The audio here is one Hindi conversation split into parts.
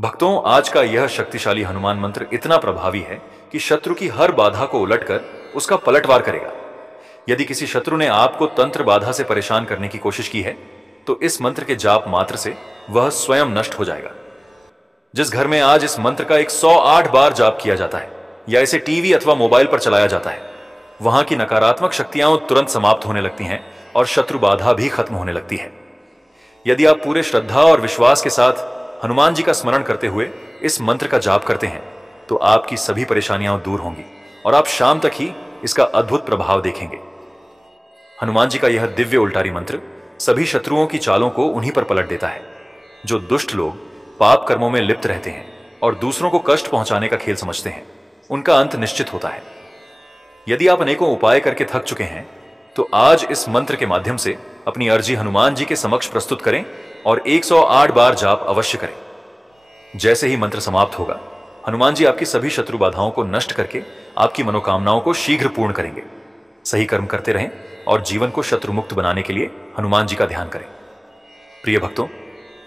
भक्तों, आज का यह शक्तिशाली हनुमान मंत्र इतना प्रभावी है कि शत्रु की हर बाधा को उलटकर उसका पलटवार करेगा। यदि किसी शत्रु ने आपको तंत्र बाधा से परेशान करने की कोशिश की है, तो इस मंत्र के जाप मात्र से वह स्वयं नष्ट हो जाएगा। जिस घर में आज इस मंत्र का 108 बार जाप किया जाता है या इसे टीवी अथवा मोबाइल पर चलाया जाता है, वहां की नकारात्मक शक्तियां तुरंत समाप्त होने लगती हैं और शत्रु बाधा भी खत्म होने लगती है। यदि आप पूरे श्रद्धा और विश्वास के साथ हनुमान जी का स्मरण करते हुए इस मंत्र का जाप करते हैं, तो आपकी सभी परेशानियां दूर होंगी और आप शाम तक ही इसका अद्भुत प्रभाव देखेंगे। हनुमान जी का यह दिव्य उल्टारी मंत्र सभी शत्रुओं की चालों को उन्हीं पर पलट देता है। जो दुष्ट लोग पाप कर्मों में लिप्त रहते हैं और दूसरों को कष्ट पहुंचाने का खेल समझते हैं, उनका अंत निश्चित होता है। यदि आप अनेकों उपाय करके थक चुके हैं, तो आज इस मंत्र के माध्यम से अपनी अर्जी हनुमान जी के समक्ष प्रस्तुत करें और 108 बार जाप अवश्य करें। जैसे ही मंत्र समाप्त होगा, हनुमान जी आपकी सभी शत्रु बाधाओं को नष्ट करके आपकी मनोकामनाओं को शीघ्र पूर्ण करेंगे। सही कर्म करते रहें और जीवन को शत्रु मुक्त बनाने के लिए हनुमान जी का ध्यान करें। प्रिय भक्तों,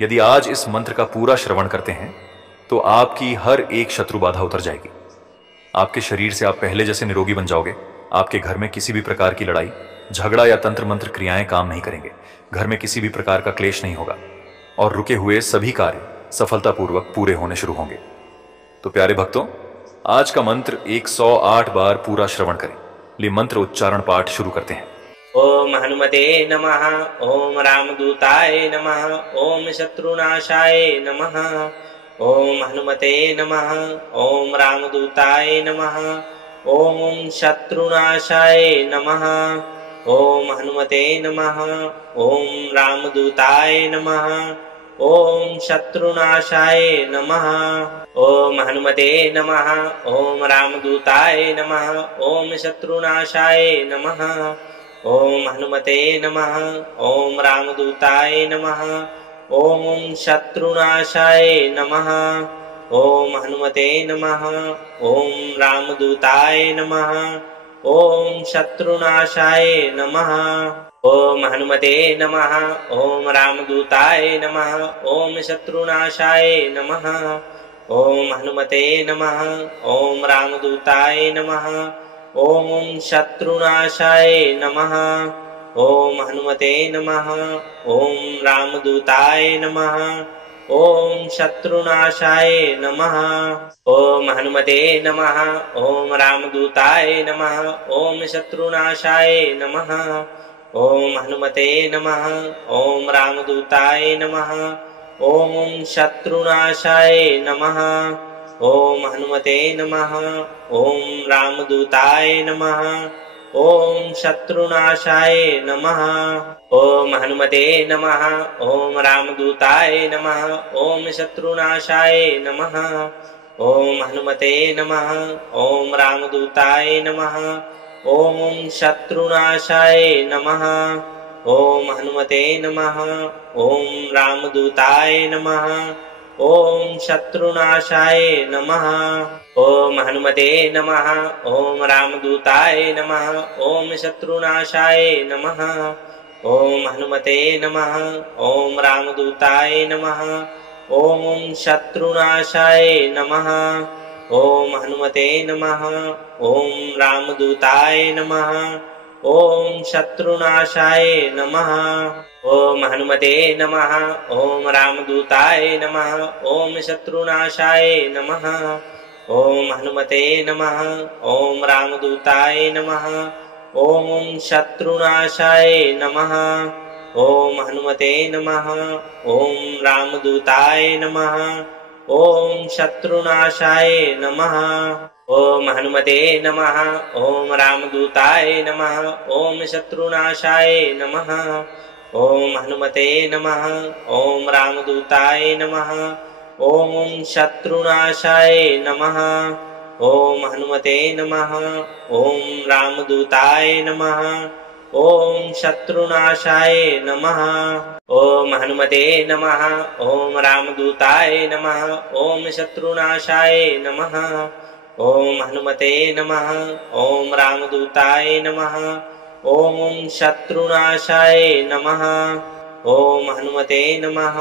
यदि आज इस मंत्र का पूरा श्रवण करते हैं, तो आपकी हर एक शत्रु बाधा उतर जाएगी। आपके शरीर से आप पहले जैसे निरोगी बन जाओगे। आपके घर में किसी भी प्रकार की लड़ाई, झगड़ा या तंत्र मंत्र क्रियाएं काम नहीं करेंगे। घर में किसी भी प्रकार का क्लेश नहीं होगा और रुके हुए सभी कार्य सफलतापूर्वक पूरे होने शुरू होंगे। तो प्यारे भक्तों, आज का मंत्र 108 बार पूरा श्रवण करें। लिए मंत्र उच्चारण पाठ शुरू करते हैं। ओम हनुमते नमः। ओम रामदूताय नमः। ओम शत्रुनाशाय नमः। ओम हनुमते नमः। ओम रामदूताय नमः। ओम शत्रुनाशाय नमः। ओम हनुमते नमः। ओम रामदूताय नमः। ओम शत्रुनाशाय नमः। ओम हनुमते नमः। ओम रामदूताय नमः। ओम शत्रुनाशाय नमः। ओम हनुमते नमः। ओम रामदूताय नमः। ओम शत्रुनाशाय नमः। ओम हनुमते नमः। ओम रामदूताय नमः। ओम शत्रुनाशाय नमः। ओम हनुमते नमः। ओम रामदूताय नमः। ओम शत्रुनाशाय नमः। ओम हनुमते नमः। ओम रामदूताय नमः। ओम शत्रुनाशाय नमः। ओम हनुमते नमः। ओम रामदूताय नमः। ओम शत्रुनाशाय नमः। ओम हनुमते नमः। ओम रामदूताय नमः। ओम शत्रुनाशाय नमः। ओम हनुमते नमः। ओम रामदूताय नमः। ओम शत्रुनाशाय नमः। ओम हनुमते नमः। ओम रामदूताय नमः। ओम शत्रुनाशाय नमः। ओम हनुमते नमः। ओम रामदूताय नमः। ओम शत्रुनाशाय नमः। ओम हनुमते नमः। ओम रामदूताय नमः। ओम शत्रुनाशाय नमः। ओम हनुमते नमः। ओम रामदूताय नमः। ओम शत्रुनाशाय नमः। ओम हनुमते नमः। ओम रामदूताय नमः। ओम शत्रुनाशाय नमः। ओम हनुमते नमः। ओम रामदूताय नमः। ओम शत्रुनाशाय नमः। ओम हनुमते नमः। ओम रामदूताय नमः। ओम शत्रुनाशाय नमः। ओम हनुमते नमः। ओम रामदूताय नमः। ओम शत्रुनाशाय नमः। ओम हनुमते नमः। ओम रामदूताय नमः। ओम शत्रुनाशाय नमः। ओम हनुमते नमः। ओम रामदूताय नमः। ओम शत्रुनाशाय नमः। ओम हनुमते नमः। ओम रामदूताय नमः। ओम शत्रुनाशाय नमः। ओम हनुमते नमः। ओम रामदूताय नमः। ओम शत्रुनाशाय नमः। ओम हनुमते नमः। ओम रामदूताय नमः। ओम शत्रुनाशाय नमः। ओम हनुमते नमः। ओम रामदूताय नमः। ओम शत्रुनाशाय नमः। ओम हनुमते नमः। ओम रामदूताय नमः। ओम शत्रुनाशाय नमः। ओम हनुमते नमः।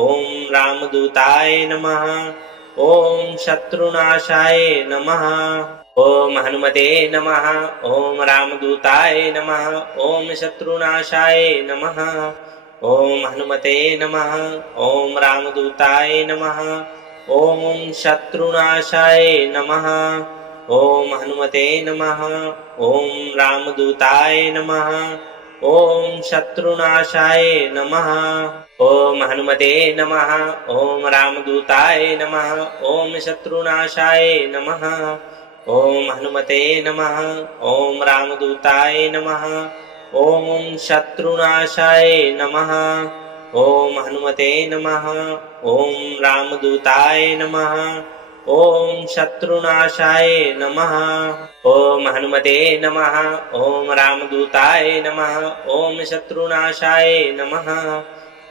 ओम रामदूताय नमः। ओम शत्रुनाशाय नमः। ओम हनुमते नमः। ओम रामदूताय नमः। ओम शत्रुनाशाय नमः। ओम हनुमते नमः। ओम रामदूताय नमः। ओम शत्रुनाशाय नमः। ओम हनुमते नमः। ओम रामदूताय नमः। ओम शत्रुनाशाय नमः। ओम हनुमते नमः। ओम रामदूताय नमः। ओम शत्रुनाशाय नमः। ओम हनुमते नमः। ओम रामदूताय नमः। ओम शत्रुनाशाय नमः। ओम हनुमते नमः। ओम रामदूताय नमः। ओम शत्रुनाशाय नमः। ओम हनुमते नमः। ओम रामदूताय नमः। ओम शत्रुनाशाय नमः।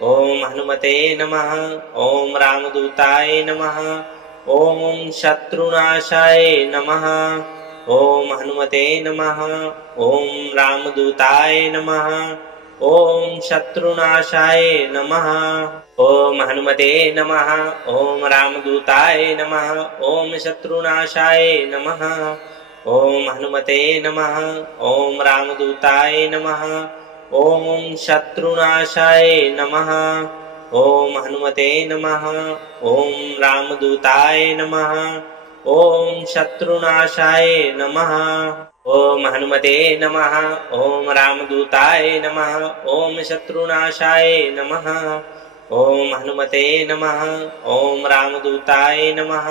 ओम हनुमते नमः। ओम रामदूताय नमः। ओम शत्रुनाशाय नमः। ओम हनुमते नमः। ओम रामदूताय नमः। ओम शत्रुनाशाय नमः। ओम हनुमते नमः। ओम रामदूताय नमः। ओम शत्रुनाशाय नमः। ओम हनुमते नमः। ओम रामदूताय नमः। ओम शत्रुनाशाय नमः। ओम हनुमते नमः। ओम रामदूताय नमः। ओम शत्रुनाशाय नमः। ओम हनुमते नमः। ओम रामदूताय नमः। ओम शत्रुनाशाय नमः। ओम हनुमते नमः। ओम रामदूताय नमः।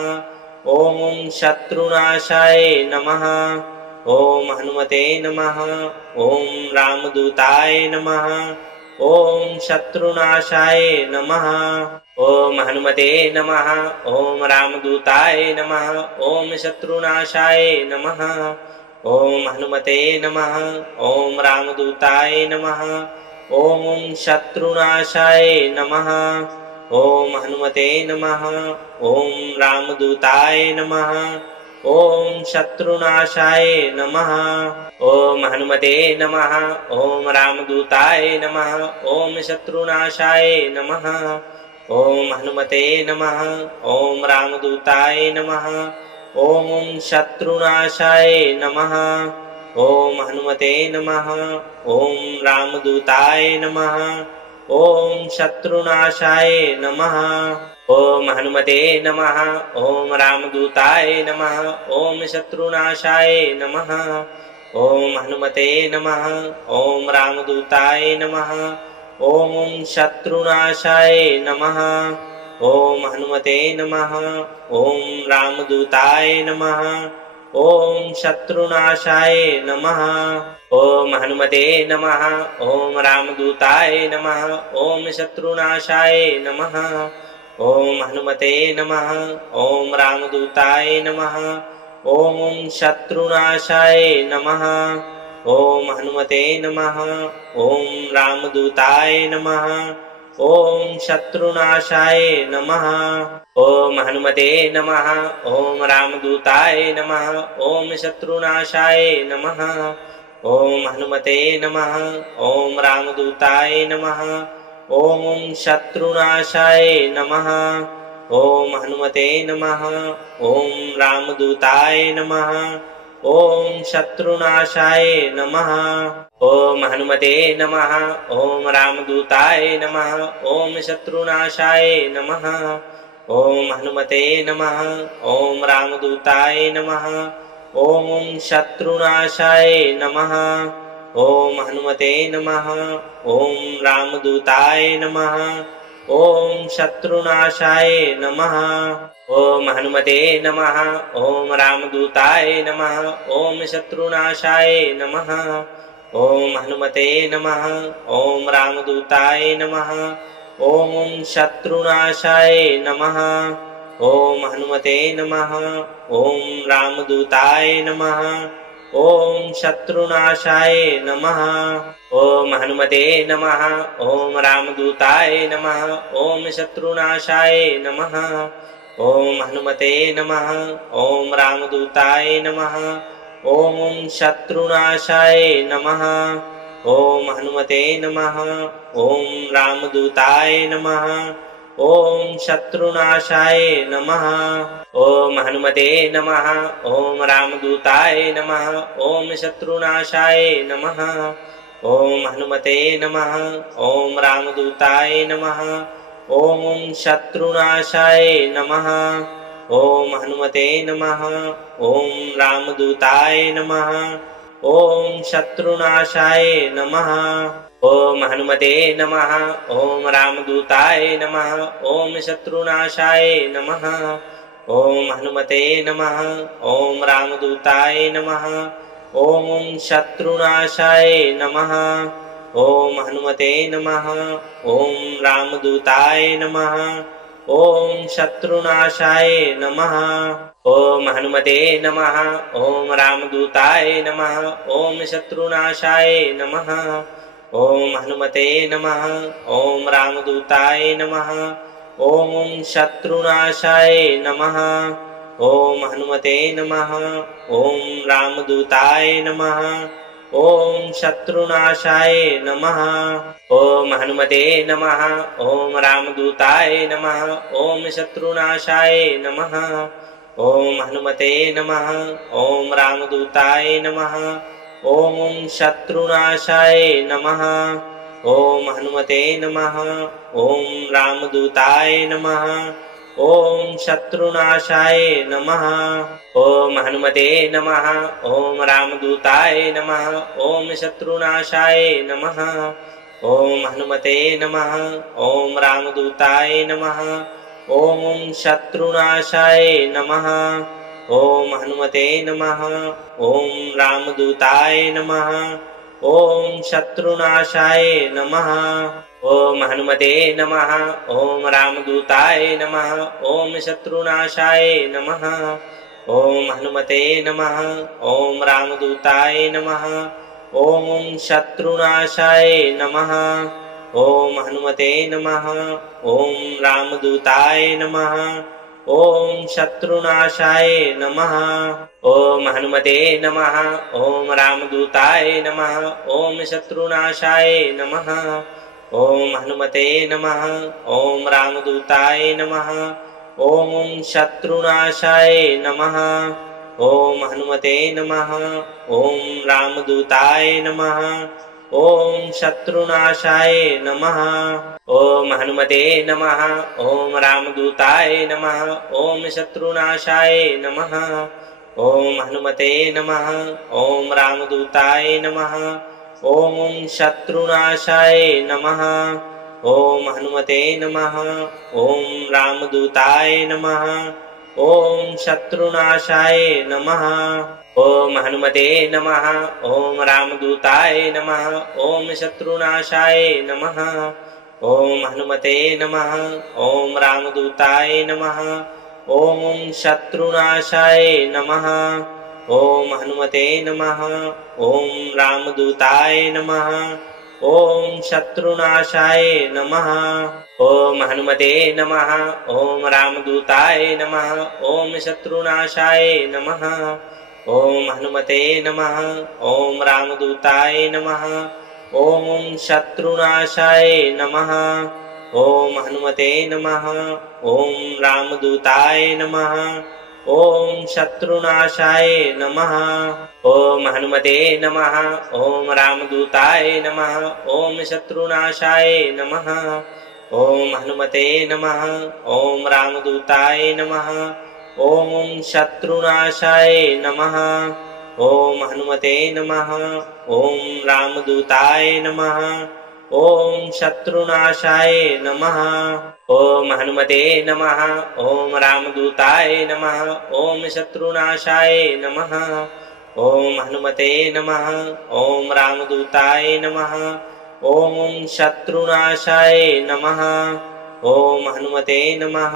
ओम शत्रुनाशाय नमः। ओम हनुमते नमः। ओम रामदूताय नमः। ओम शत्रुनाशाय नमः। ओम हनुमते नमः। ओम रामदूताय नमः। ओम शत्रुनाशाय नमः। ओम हनुमते नमः। ओम रामदूताय नमः। ओम शत्रुनाशाय नमः। ओम हनुमते नमः। ओम रामदूताय नमः। ओम शत्रुनाशाय नमः। ओम हनुमते नमः। ओम रामदूताय नमः। ओम शत्रुनाशाय नमः। ओम हनुमते नमः। ओम रामदूताय नमः। ओम शत्रुनाशाय नमः। ओम हनुमते नमः। ओम रामदूताय नमः। ओम शत्रुनाशाय नमः। ओम हनुमते नमः। ओम रामदूताय नमः। ओम शत्रुनाशाय नमः। ओम हनुमते नमः। ओम रामदूताय नमः। ओम शत्रुनाशाय नमः। ओम हनुमते नमः। ओम रामदूताय नमः। ओम शत्रुनाशाय नमः। ओम हनुमते नमः। ओम रामदूताय नमः। ओम शत्रुनाशाय नमः। ओम हनुमते नमः। ओम रामदूताय नमः। ओम शत्रुनाशाय नमः। ओम हनुमते नमः। ओम रामदूताय नमः। ओम शत्रुनाशाय नमः। ओम हनुमते नमः। ओम रामदूताय नमः। ओम शत्रुनाशाय नमः। ओम हनुमते नमः। ओम रामदूताय नमः। ओम शत्रुनाशाय नमः। ओम हनुमते नमः। ओम रामदूताय नमः। ओम शत्रुनाशाय नमः। ओम हनुमते नमः। ओम रामदूताय नमः। ओम शत्रुनाशाय नमः। ओम हनुमते नमः। ओम रामदूताय नमः। ओम शत्रुनाशाय नमः। ओम हनुमते नमः। ओम रामदूताय नमः। ओम शत्रुनाशाय नमः। ओम हनुमते नमः। ओम रामदूताय नमः। ओम शत्रुनाशाय नमः। ओम हनुमते नमः। ओम रामदूताय नमः। ओम शत्रुनाशाय नमः। ओम हनुमते नमः। ओम रामदूताय नमः। ओम शत्रुनाशाय नमः। ओम हनुमते नमः। ओम रामदूताय नमः। ओम शत्रुनाशाय नमः। ओम हनुमते नमः। ओम रामदूताय नमः। ओम शत्रुनाशाय नमः। ॐ हनुमते नमः। ॐ रामदूताय नमः। ॐ शत्रुनाशाय नमः। ॐ हनुमते नमः। ॐ रामदूताय नमः। ॐ शत्रुनाशाय नमः। ॐ हनुमते नमः। ॐ रामदूताय नमः। ॐ शत्रुनाशाय नमः। ॐ हनुमते नमः। ॐ रामदूताय नमः। ॐ शत्रुनाशाय नमः। ॐ हनुमते नमः। ॐ रामदूताय नमः। ॐ शत्रुनाशाय नमः। ॐ हनुमते नमः। ॐ रामदूताय नमः। ॐ शत्रुनाशाय नमः। ॐ हनुमते नमः। ॐ रामदूताय नमः। ॐ शत्रुनाशाय नमः। ॐ हनुमते नमः। ॐ रामदूताय नमः। ॐ शत्रुनाशाय नमः। ॐ हनुमते नमः। ॐ रामदूताय नमः। ॐ शत्रुनाशाय नमः। ॐ हनुमते नमः। ॐ रामदूताय नमः। ॐ शत्रुनाशाय नमः। ॐ हनुमते नमः। ॐ रामदूताय नमः। ॐ शत्रुनाशाय नमः। ॐ हनुमते नमः। ॐ रामदूताय नमः। ॐ शत्रुनाशाय नमः। ॐ हनुमते नमः। ॐ रामदूताय नमः। ॐ शत्रुनाशाय नमः। ॐ हनुमते नमः। ॐ रामदूताय नमः। ॐ शत्रुनाशाय नमः। ॐ हनुमते नमः। ॐ रामदूताय नमः। ॐ शत्रुनाशाय नमः। ॐ हनुमते नमः। ॐ रामदूताय नमः। ॐ शत्रुनाशाय नमः। ॐ हनुमते नमः। ॐ रामदूताय नमः। ॐ शत्रुनाशाय नमः। ॐ हनुमते नमः। ॐ रामदूताय नमः। ॐ शत्रुनाशाय नमः। ॐ हनुमते नमः। ॐ रामदूताय नमः। ॐ शत्रुनाशाय नमः। ॐ हनुमते नमः। ॐ रामदूताय नमः। ॐ शत्रुनाशाय नमः। ॐ हनुमते नमः। ॐ रामदूताय नमः। ॐ शत्रुनाशाय नमः। ॐ हनुमते नमः। ॐ रामदूताय नमः। ॐ शत्रुनाशाय नमः। ॐ हनुमते नमः। ॐ रामदूताय नमः। ॐ शत्रुनाशाय नमः। ॐ हनुमते नमः। ॐ रामदूताय नमः। ॐ शत्रुनाशाय नमः। ॐ हनुमते नमः। ॐ रामदूताय नमः। ॐ शत्रुनाशाय नमः। ॐ हनुमते नमः। ॐ रामदूताय नमः। ॐ शत्रुनाशाय नमः। ॐ हनुमते नमः। ॐ रामदूताय नमः। ॐ शत्रुनाशाय नमः। ॐ हनुमते नमः। ॐ रामदूताय नमः। ॐ शत्रुनाशाय नमः। ॐ हनुमते नमः। ॐ रामदूताय नमः। ॐ शत्रुनाशाय नमः। ॐ हनुमते नमः। ॐ रामदूताय नमः। ॐ शत्रुनाशाय नमः। ॐ हनुमते नमः। ॐ रामदूताय नमः। ॐ शत्रुनाशाय नमः। ॐ हनुमते नमः। ॐ रामदूताय नमः। ॐ शत्रुनाशाय नमः। ॐ हनुमते नमः। ॐ रामदूताय नमः। ॐ शत्रुनाशाय नमः। ॐ हनुमते नमः। ॐ रामदूताय नमः। ॐ शत्रुनाशाय नमः। ॐ हनुमते नमः। ॐ रामदूताय नमः। ॐ शत्रुनाशाय नमः। ॐ हनुमते नमः। ॐ रामदूताय नमः। ॐ शत्रुनाशाय नमः। ॐ हनुमते नमः।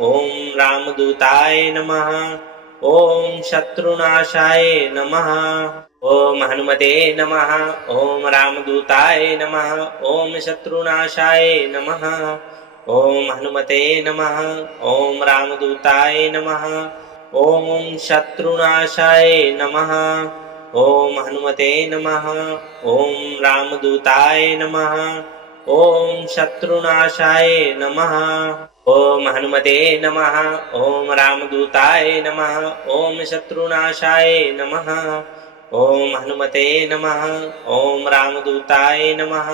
ॐ रामदूताय नमः। ॐ शत्रुनाशाय नमः। ॐ हनुमते नमः। ॐ रामदूताय नमः। ॐ शत्रुनाशाय नमः। ॐ हनुमते नमः। ॐ रामदूताय नमः। ॐ शत्रुनाशाय नमः। ओम हनुमते नमः। ओम रामदूताय नमः। ओम शत्रुनाशाय नमः। ओम हनुमते नमः। ओम रामदूताय नमः। ओम शत्रुनाशाय नमः। ओम हनुमते नमः। ओम रामदूताय नमः।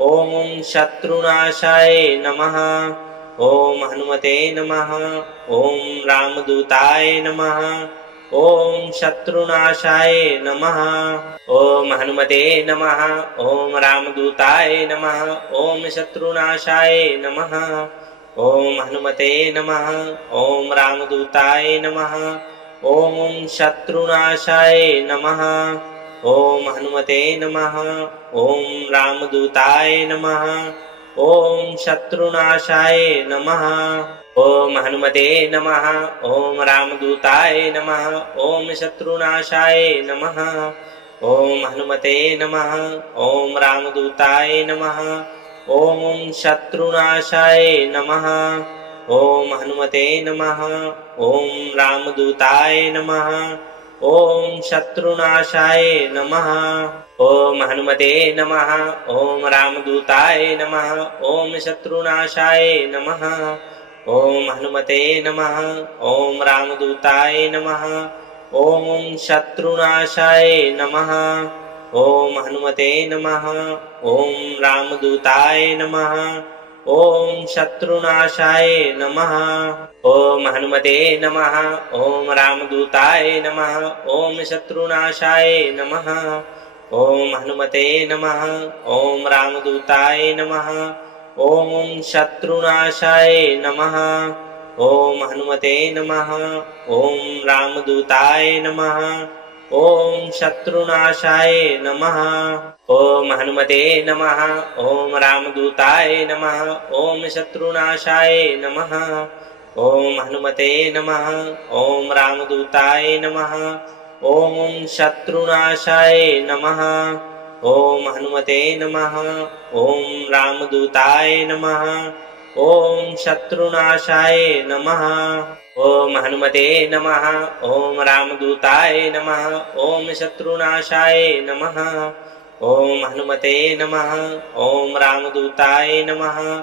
ओम शत्रुनाशाय नमः। ओम हनुमते नमः। ओम रामदूताय नमः। ओम शत्रुनाशाय नमः। ओम हनुमते नमः। ओम रामदूताय नमः। ओम शत्रुनाशाय नमः। ओम हनुमते नमः। ओम रामदूताय नमः। ओम शत्रुनाशाय नमः। ओम हनुमते नमः। ओम रामदूताय नमः। ओम शत्रुनाशाय नमः। ओम हनुमते नमः। ओम रामदूताय नमः। ओम शत्रुनाशाय नमः। ओम हनुमते नमः। ओम रामदूताय नमः। ओम शत्रुनाशाय नमः। ओम हनुमते नमः। ओम रामदूताय नमः। ओम शत्रुनाशाय नमः। ओम हनुमते नमः। ओम रामदूताय नमः। ओम शत्रुनाशाय नमः। ओम हनुमते नमः। ओम रामदूताय नमः। ओम शत्रुनाशाय नमः। ओम हनुमते नमः। ओम रामदूताय नमः। ओम शत्रुनाशाय नमः। ओम हनुमते नमः। ओम रामदूताय नमः। ओम शत्रुनाशाय नमः। ओम हनुमते नमः। ओम रामदूताय नमः। ओम शत्रुनाशाय नमः। ओम हनुमते नमः। ओम रामदूताय नमः। ओम शत्रुनाशाय नमः। ओम हनुमते नमः। ओम रामदूताय नमः। ओम शत्रुनाशाय नमः। ओम हनुमते नमः। ओम रामदूताय नमः। ओम शत्रुनाशाय नमः। ओम हनुमते नमः। ओम रामदूताय नमः। ओम शत्रुनाशाय नमः। ओम हनुमते नमः। ओम रामदूताय नमः। ओम शत्रुनाशाय नमः। ओम हनुमते नमः। ओम रामदूताय नमः।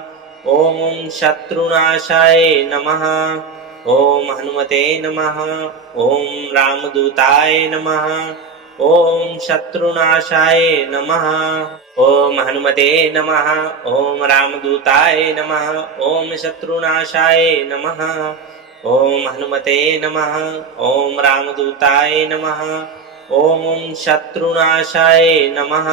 ओम शत्रुनाशाय नमः। ओम हनुमते नमः। ओम रामदूताय नमः। ओम शत्रुनाशाय नमः। ओम हनुमते नमः। ओम रामदूताय नमः। ओम शत्रुनाशाय नमः। ओम हनुमते नमः। ओम रामदूताय नमः। ओम शत्रुनाशाय नमः।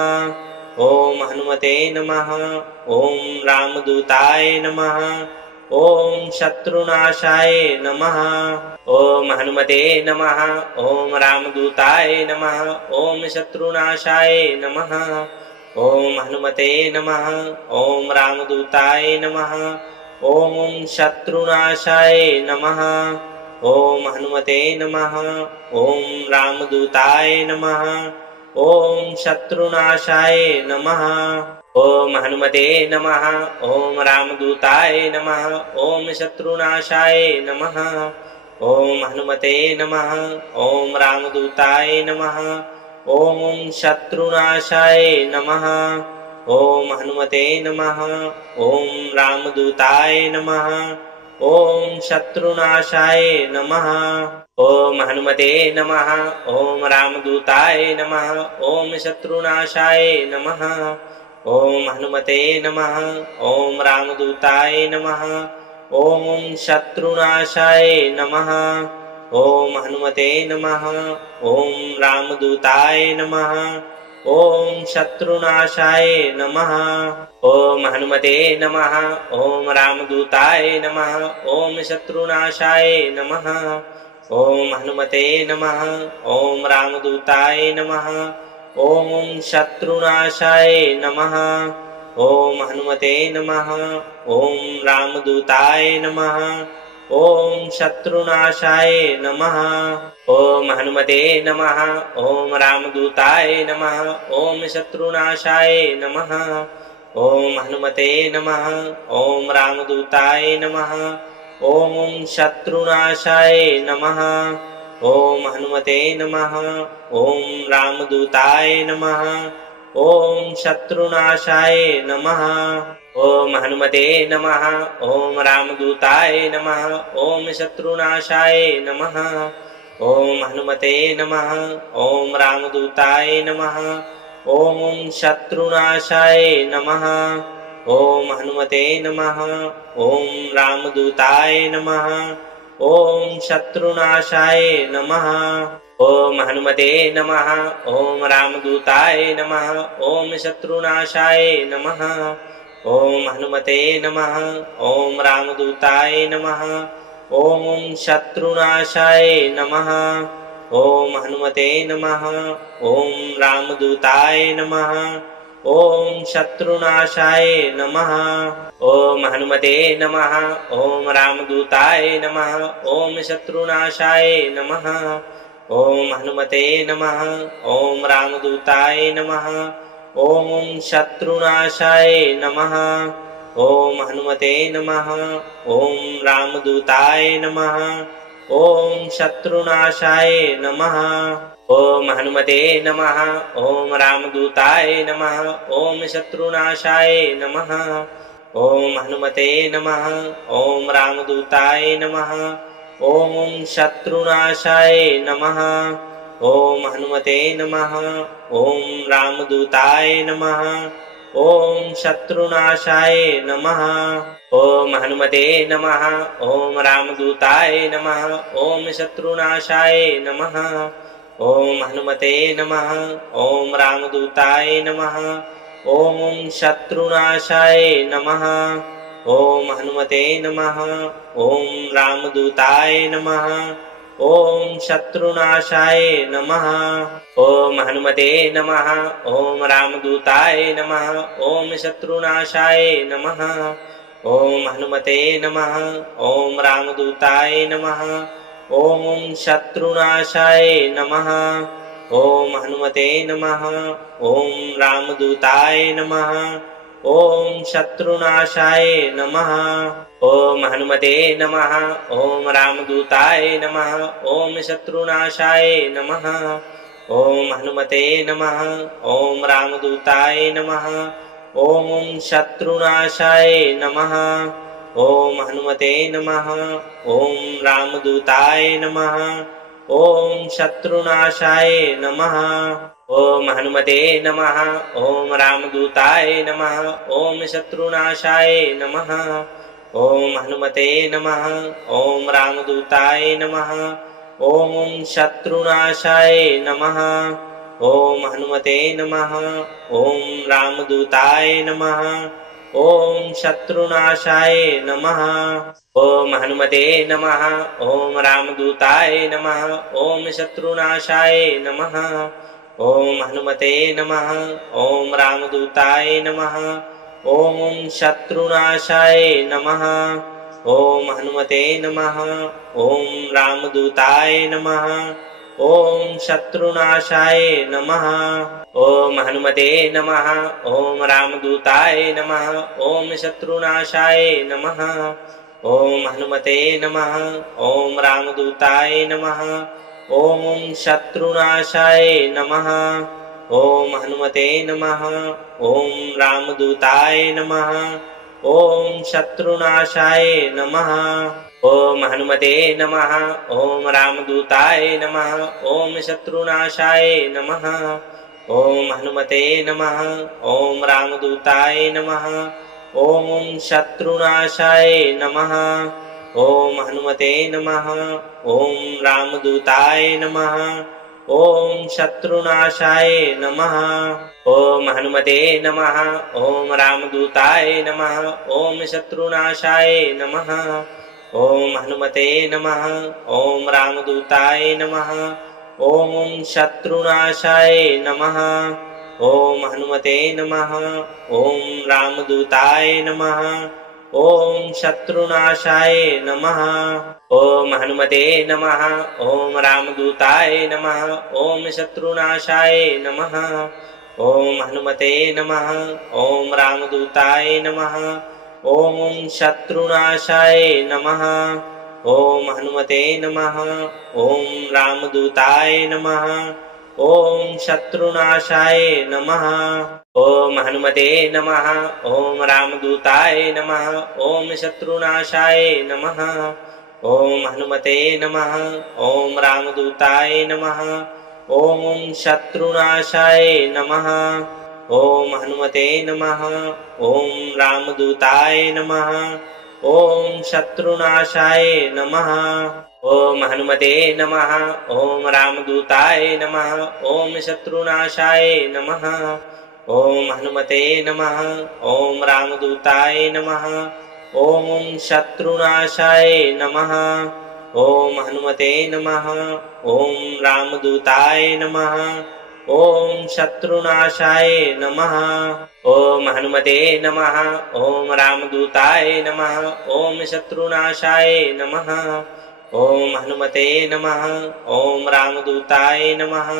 ओम हनुमते नमः। ओम रामदूताय नमः। ओम शत्रुनाशाय नमः। ओम हनुमते नमः। ओम रामदूताय नमः। ओम शत्रुनाशाय नमः। ओम हनुमते नमः। ओम रामदूताय नमः। ओम शत्रुनाशाय नमः। ओम हनुमते नमः। ओम रामदूताय नमः। ओम शत्रुनाशाय नमः। ओम हनुमते नमः। ओम रामदूताय नमः। ओम शत्रुनाशाय नमः। ओम हनुमते नमः। ओम रामदूताय नमः। ओम शत्रुनाशाय नमः। ओम हनुमते नमः। ओम रामदूताय नमः। ओम शत्रुनाशाय नमः। ओम हनुमते नमः। ओम रामदूताय नमः। ओम शत्रुनाशाय नमः। ओम हनुमते नमः। ओम रामदूताय नमः। ओम शत्रुनाशाय नमः। ओम हनुमते नमः। ओम रामदूताय नमः। ओम शत्रुनाशाय नमः। ओम हनुमते नमः। ओम रामदूताय नमः। ओम शत्रुनाशाय नमः। ओम हनुमते नमः। ओम रामदूताय नमः। ओम शत्रुनाशाय नमः। ओम हनुमते नमः। ओम रामदूताय नमः। ओम शत्रुनाशाय नमः। ओम हनुमते नमः। ओम रामदूताय नमः। ओम शत्रुनाशाय नमः। ओम हनुमते नमः। ओम रामदूताय नमः। ओम शत्रुनाशाय नमः। ओम हनुमते नमः। ओम रामदूताय नमः। ओम शत्रुनाशाय नमः। ओम हनुमते नमः। ओम रामदूताय नमः। ओम शत्रुनाशाय नमः। ओम हनुमते नमः। ओम रामदूताय नमः। ओम शत्रुनाशाय नमः। ओम हनुमते नमः। ओम रामदूताय नमः। ओम शत्रुनाशाय नमः। ओम हनुमते नमः। ओम रामदूताय नमः। ओम शत्रुनाशाय नमः। ओम हनुमते नमः। ओम रामदूताय नमः। ओम शत्रुनाशाय नमः। ओम हनुमते नमः। ओम रामदूताय नमः। ओम शत्रुनाशाय नमः। ओम हनुमते नमः। ओम रामदूताय नमः। ओम शत्रुनाशाय नमः। ओम हनुमते नमः। ओम रामदूताय नमः। ओम शत्रुनाशाय नमः। ओम हनुमते नमः। ओम रामदूताय नमः। ओम शत्रुनाशाय नमः। ओम हनुमते नमः। ओम रामदूताय नमः। ओम शत्रुनाशाय नमः। ओम हनुमते नमः। ओम रामदूताय नमः। ओम शत्रुनाशाय नमः। ओम हनुमते नमः। ओम रामदूताय नमः। ओम शत्रुनाशाय नमः। ओम हनुमते नमः। ओम रामदूताय नमः। ओम शत्रुनाशाय नमः। ओम हनुमते नमः। ओम रामदूताय नमः। ओम शत्रुनाशाय नमः। ओम हनुमते नमः। ओम रामदूताय नमः। ओम शत्रुनाशाय नमः। ओम हनुमते नमः। ओम रामदूताय नमः। ओम शत्रुनाशाय नमः। ओम हनुमते नमः। ओम रामदूताय नमः। ओम शत्रुनाशाय नमः। ओम हनुमते नमः। ओम रामदूताय नमः। ओम शत्रुनाशाय नमः। ओम हनुमते नमः। ओम रामदूताय नमः। ओम शत्रुनाशाय नमः। ओम हनुमते नमः। ओम रामदूताय नमः। ओम शत्रुनाशाय नमः। ओम हनुमते नमः। ओम रामदूताय नमः। ओम शत्रुनाशाय नमः। ओम हनुमते नमः। ओम रामदूताय नमः। ओम शत्रुनाशाय नमः। ओम हनुमते नमः। ओम रामदूताय नमः। ओम शत्रुनाशाय नमः। ओम हनुमते नमः। ओम रामदूताय नमः। ओम शत्रुनाशाय नमः। ओम हनुमते नमः। ओम रामदूताय नमः। ओम शत्रुनाशाय नमः। ओम हनुमते नमः। ओम रामदूताय नमः। ओम शत्रुनाशाय नमः। ओम हनुमते नमः। ओम रामदूताय नमः। ओम शत्रुनाशाय नमः। ओम हनुमते नमः। ओम रामदूताय नमः। ओम शत्रुनाशाय नमः। ओम हनुमते नमः। ओम रामदूताय नमः। ओम शत्रुनाशाय नमः। ओम हनुमते नमः। ओम रामदूताय नमः। ओम शत्रुनाशाय नमः। ओम हनुमते नमः। ओम रामदूताय नमः। ओम शत्रुनाशाय नमः। ओम हनुमते नमः। ओम रामदूताय नमः। ओम शत्रुनाशाय नमः। ओम हनुमते नमः। ओम रामदूताय नमः। ओम शत्रुनाशाय नमः। ओम हनुमते नमः। ओम रामदूताय नमः। ओम शत्रुनाशाय नमः। ओम हनुमते नमः। ओम रामदूताय नमः। ओम शत्रुनाशाय नमः। ओम हनुमते नमः। ओम रामदूताय नमः। ओम शत्रुनाशाय नमः। ओम हनुमते नमः। ओम रामदूताय नमः। ओम शत्रुनाशाय नमः। ओम हनुमते नमः। ओम रामदूताय नमः। ओम शत्रुनाशाय नमः। ॐ हनुमते नमः। ॐ रामदूताय नमः। ॐ शत्रुनाशाय नमः। ॐ हनुमते नमः। ॐ रामदूताय नमः। ॐ शत्रुनाशाय नमः। ॐ हनुमते नमः। ॐ रामदूताय नमः। ॐ शत्रुनाशाय नमः। ॐ हनुमते नमः। ॐ रामदूताय नमः। ॐ शत्रुनाशाय नमः। ॐ हनुमते नमः। ॐ रामदूताय नमः। ॐ शत्रुनाशाय नमः। ॐ हनुमते नमः। ॐ रामदूताय नमः। ॐ शत्रुनाशाय नमः। ॐ हनुमते नमः। ॐ रामदूताय नमः। ॐ शत्रुनाशाय नमः। ॐ हनुमते नमः। ॐ रामदूताय नमः। ॐ शत्रुनाशाय नमः। ॐ हनुमते नमः। ॐ रामदूताय नमः।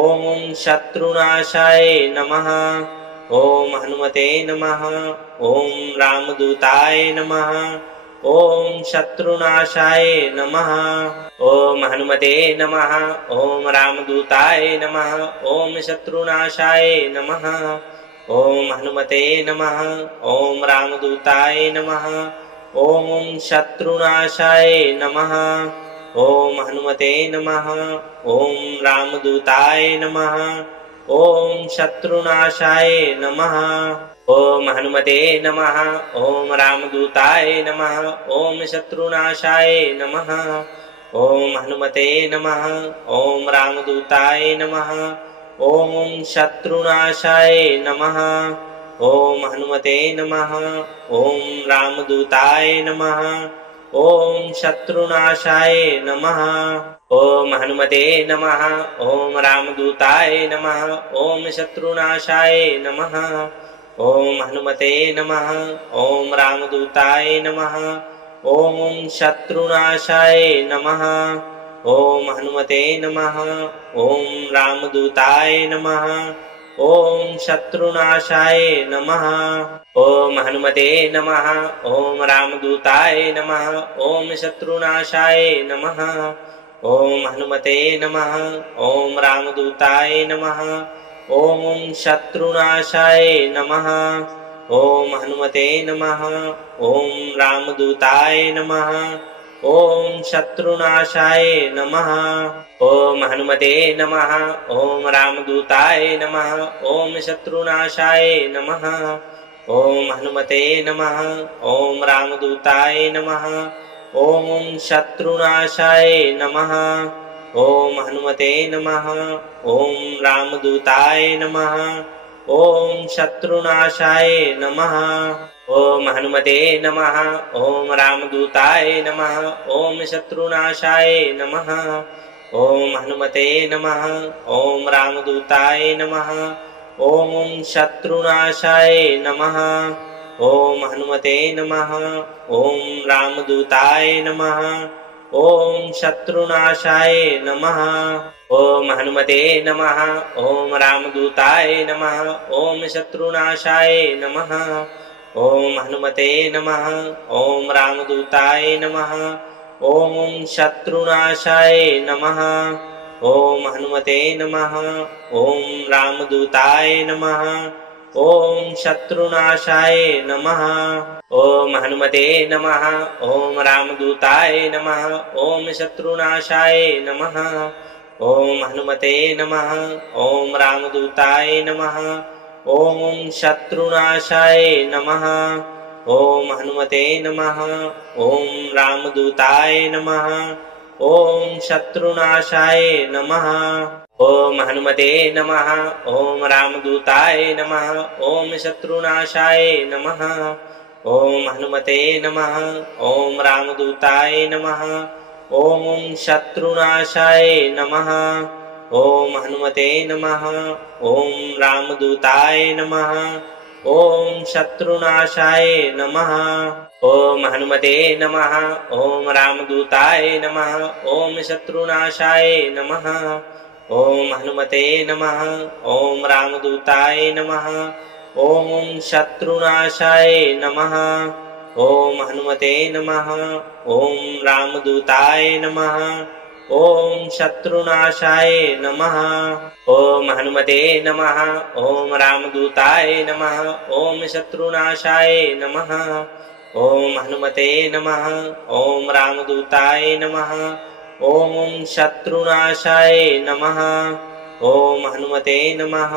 ॐ शत्रुनाशाय नमः। ॐ हनुमते नमः। ॐ रामदूताय नमः। ॐ शत्रुनाशाय नमः। ॐ हनुमते नमः। ॐ रामदूताय नमः। ॐ शत्रुनाशाय नमः। ॐ हनुमते नमः। ॐ रामदूताय नमः। ॐ शत्रुनाशाय नमः। ॐ हनुमते नमः। ॐ रामदूताय नमः। ॐ शत्रुनाशाय नमः। ॐ हनुमते नमः। ॐ रामदूताय नमः। ॐ शत्रुनाशाय नमः। ॐ हनुमते नमः। ॐ रामदूताय नमः। ॐ शत्रुनाशाय नमः। ॐ हनुमते नमः। ॐ रामदूताय नमः। ॐ शत्रुनाशाय नमः। ॐ हनुमते नमः। ॐ रामदूताय नमः। ॐ शत्रुनाशाय नमः। ॐ हनुमते नमः। ॐ रामदूताय नमः। ॐ शत्रुनाशाय नमः। ॐ हनुमते नमः। ॐ रामदूताय नमः। ॐ शत्रुनाशाय नमः। ॐ हनुमते नमः। ॐ रामदूताय नमः। ॐ शत्रुनाशाय नमः। ॐ हनुमते नमः। ॐ रामदूताय नमः। ॐ शत्रुनाशाय नमः। ॐ हनुमते नमः। ॐ रामदूताय नमः। ॐ शत्रुनाशाय नमः। ॐ हनुमते नमः। ॐ रामदूताय नमः। ॐ शत्रुनाशाय नमः। ॐ हनुमते नमः। ॐ रामदूताय नमः। ॐ शत्रुनाशाय नमः। ॐ हनुमते नमः। ॐ रामदूताय नमः। ॐ शत्रुनाशाय नमः। ॐ हनुमते नमः। ॐ रामदूताय नमः। ॐ शत्रुनाशाय नमः। ॐ हनुमते नमः। ॐ रामदूताय नमः। ॐ शत्रुनाशाय नमः। ॐ हनुमते नमः। ॐ रामदूताय नमः। ॐ शत्रुनाशाय नमः। ॐ हनुमते नमः। ॐ रामदूताय नमः। ॐ शत्रुनाशाय नमः। ॐ हनुमते नमः। ॐ रामदूताय नमः। ॐ शत्रुनाशाय नमः। ॐ हनुमते नमः। ॐ रामदूताय नमः। ॐ शत्रुनाशाय नमः। ॐ हनुमते नमः। ॐ रामदूताय नमः। ॐ शत्रुनाशाय नमः। ॐ हनुमते नमः। ॐ रामदूताय नमः। ॐ शत्रुनाशाय नमः। ॐ हनुमते नमः। ॐ रामदूताय नमः। ॐ शत्रुनाशाय नमः। ॐ हनुमते नमः। ॐ रामदूताय नमः। ॐ शत्रुनाशाय नमः। ॐ हनुमते नमः। ॐ रामदूताय नमः। ॐ शत्रुनाशाय नमः। ॐ हनुमते नमः। ॐ रामदूताय नमः। ॐ शत्रुनाशाय नमः। ॐ हनुमते नमः। ॐ रामदूताय नमः। ॐ शत्रुनाशाय नमः। ॐ हनुमते नमः। ॐ रामदूताय नमः। ॐ शत्रुनाशाय नमः। ॐ हनुमते नमः। ॐ रामदूताय नमः। ॐ शत्रुनाशाय नमः। ॐ हनुमते नमः। ॐ रामदूताय नमः। ॐ शत्रुनाशाय नमः। ॐ हनुमते नमः। ॐ रामदूताय नमः। ॐ शत्रुनाशाय नमः। ॐ हनुमते नमः।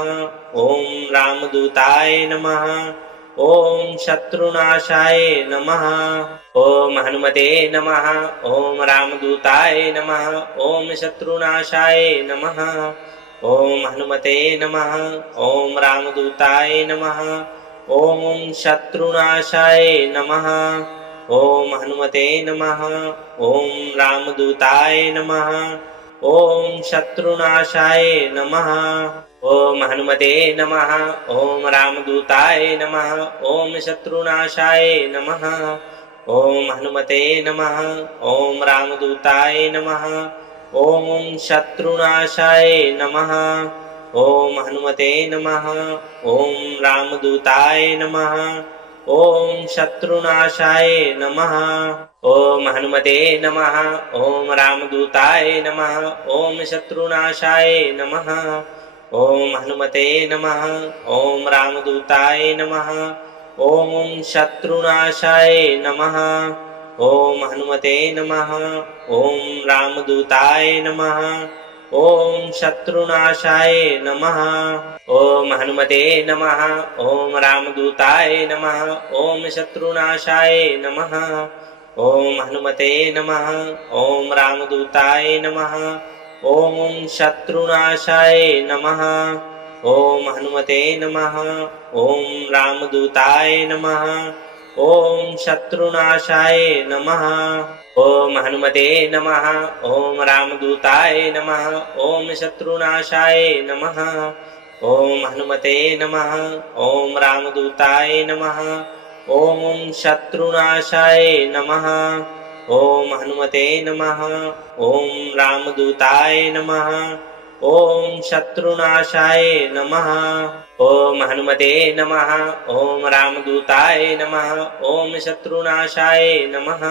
ॐ रामदूताय नमः। ॐ शत्रुनाशाय नमः। ॐ हनुमते नमः। ॐ रामदूताय नमः। ॐ शत्रुनाशाय नमः। ॐ हनुमते नमः। ॐ रामदूताय नमः। ॐ शत्रुनाशाय नमः। ॐ हनुमते नमः। ॐ रामदूताय नमः। ॐ शत्रुनाशाय नमः। ॐ हनुमते नमः। ॐ रामदूताय नमः। ॐ शत्रुनाशाय नमः। ॐ हनुमते नमः। ॐ रामदूताय नमः। ॐ शत्रुनाशाय नमः। ॐ हनुमते नमः। ॐ रामदूताय नमः। ॐ शत्रुनाशाय नमः। ॐ हनुमते नमः। ॐ रामदूताय नमः। ॐ शत्रुनाशाय नमः। ॐ हनुमते नमः। ॐ रामदूताय नमः। ॐ शत्रुनाशाय नमः। ॐ हनुमते नमः। ॐ रामदूताय नमः। ॐ शत्रुनाशाय नमः। ॐ हनुमते नमः। ॐ रामदूताय नमः। ॐ शत्रुनाशाय नमः। ॐ हनुमते नमः। ॐ रामदूताय नमः। ॐ शत्रुनाशाय नमः। ॐ हनुमते नमः। ॐ रामदूताय नमः। ॐ शत्रुनाशाय नमः। ॐ हनुमते नमः। ॐ रामदूताय नमः। ॐ शत्रुनाशाय नमः। ॐ हनुमते नमः। ॐ रामदूताय नमः। ॐ शत्रुनाशाय नमः। ॐ हनुमते नमः। ॐ रामदूताय नमः। ॐ शत्रुनाशाय नमः। ॐ हनुमते नमः। ॐ रामदूताय नमः। ॐ शत्रुनाशाय नमः।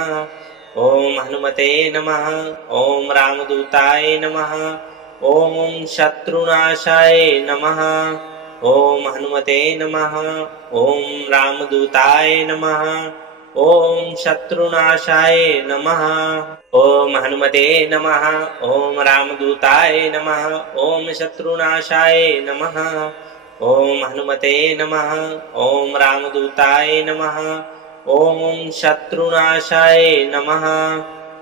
ॐ हनुमते नमः। ॐ रामदूताय नमः। ॐ शत्रुनाशाय नमः। ॐ हनुमते नमः। ॐ रामदूताय नमः। ॐ शत्रुनाशाय नमः। ॐ हनुमते नमः। ॐ रामदूताय नमः। ॐ शत्रुनाशाय नमः। ॐ हनुमते नमः। ॐ रामदूताय नमः। ॐ शत्रुनाशाय नमः।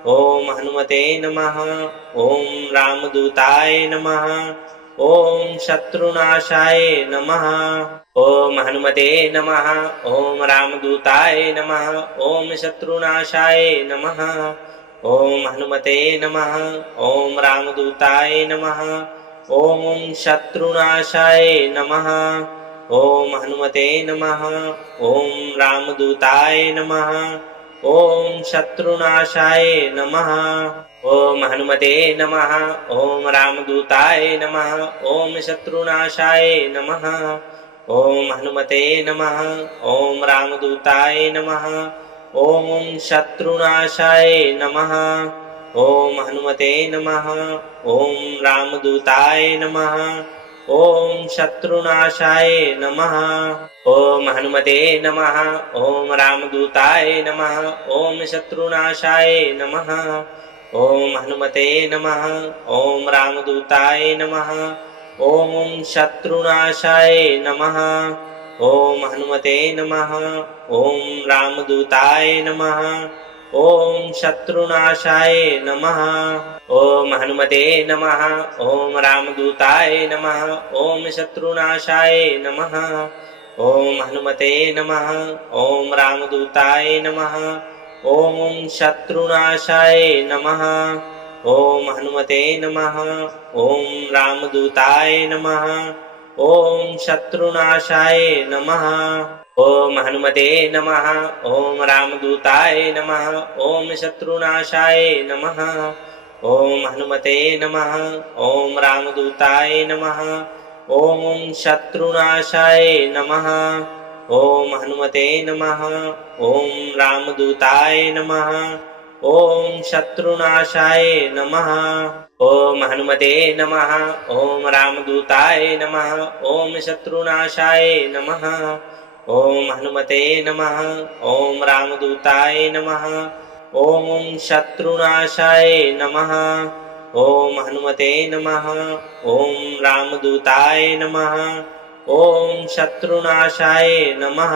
ॐ हनुमते नमः। ॐ रामदूताय नमः। ॐ शत्रुनाशाय नमः। ॐ हनुमते नमः। ॐ रामदूताय नमः। ॐ शत्रुनाशाय नमः। ॐ हनुमते नमः। ॐ रामदूताय नमः। ॐ शत्रुनाशाय नमः। ॐ हनुमते नमः। ॐ रामदूताय नमः। ॐ शत्रुनाशाय नमः। ॐ हनुमते नमः। ॐ रामदूताय नमः। ॐ शत्रुनाशाय नमः। ॐ हनुमते नमः। ॐ रामदूताय नमः। ॐ शत्रुनाशाय नमः। ॐ हनुमते नमः। ॐ रामदूताय नमः। ॐ शत्रुनाशाय नमः। ॐ हनुमते नमः। ॐ रामदूताय नमः। ॐ शत्रुनाशाय नमः। ॐ हनुमते नमः। ॐ रामदूताय नमः। ॐ शत्रुनाशाय नमः। ॐ हनुमते नमः। ॐ रामदूताय नमः। ॐ शत्रुनाशाय नमः। ॐ हनुमते नमः। ॐ रामदूताय नमः। ॐ शत्रुनाशाय नमः। ॐ हनुमते नमः। ॐ रामदूताय नमः। ॐ शत्रुनाशाय नमः। ॐ हनुमते नमः। ॐ रामदूताय नमः। ॐ शत्रुनाशाय नमः। ॐ हनुमते नमः। ॐ रामदूताय नमः। ॐ शत्रुनाशाय नमः। ॐ हनुमते नमः। ॐ रामदूताय नमः। ॐ शत्रुनाशाय नमः। ॐ हनुमते नमः। ॐ रामदूताय नमः। ॐ शत्रुनाशाय नमः। ॐ हनुमते नमः। ॐ रामदूताय नमः। ॐ शत्रुनाशाय नमः। ॐ हनुमते नमः। ॐ रामदूताय नमः। ॐ शत्रुनाशाय नमः। ॐ हनुमते नमः। ॐ रामदूताय नमः। ॐ शत्रुनाशाय नमः।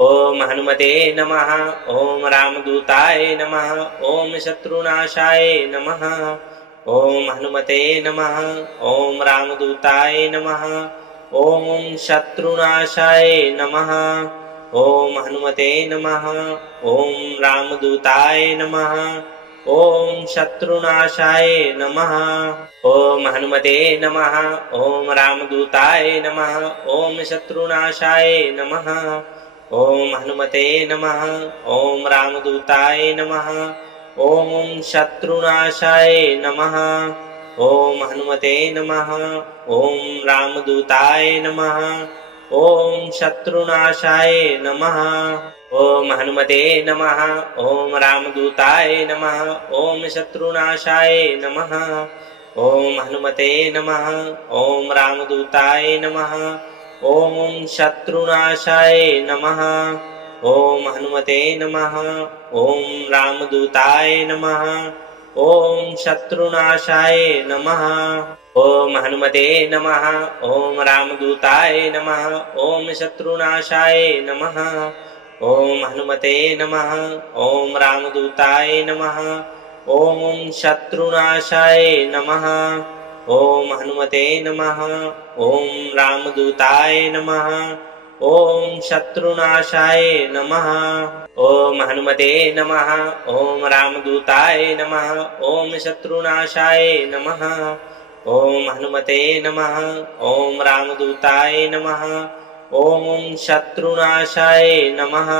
ॐ हनुमते नमः। ॐ रामदूताय नमः। ॐ शत्रुनाशाय नमः। ॐ हनुमते नमः। ॐ रामदूताय नमः। ॐ शत्रुनाशाय नमः। ॐ हनुमते नमः। ॐ रामदूताय नमः। ॐ शत्रुनाशाय नमः। ॐ हनुमते नमः। ॐ रामदूताय नमः। ॐ शत्रुनाशाय नमः। ॐ हनुमते नमः। ॐ रामदूताय नमः। ॐ शत्रुनाशाय नमः। ॐ हनुमते नमः। ॐ रामदूताय नमः। ॐ शत्रुनाशाय नमः। ॐ हनुमते नमः। ॐ रामदूताय नमः। ॐ शत्रुनाशाय नमः। ॐ हनुमते नमः। ॐ रामदूताय नमः। ॐ शत्रुनाशाय नमः। ॐ हनुमते नमः। ॐ रामदूताय नमः। ॐ शत्रुनाशाय नमः। ॐ हनुमते नमः। ॐ रामदूताय नमः। ॐ शत्रुनाशाय नमः। ॐ हनुमते नमः। ॐ रामदूताय नमः। ॐ शत्रुनाशाय नमः। ॐ हनुमते नमः। ॐ रामदूताय नमः। ॐ शत्रुनाशाय नमः। ॐ हनुमते नमः। ॐ रामदूताय नमः। ॐ शत्रुनाशाय नमः। ॐ हनुमते नमः। ॐ रामदूताय नमः। ॐ शत्रुनाशाय नमः।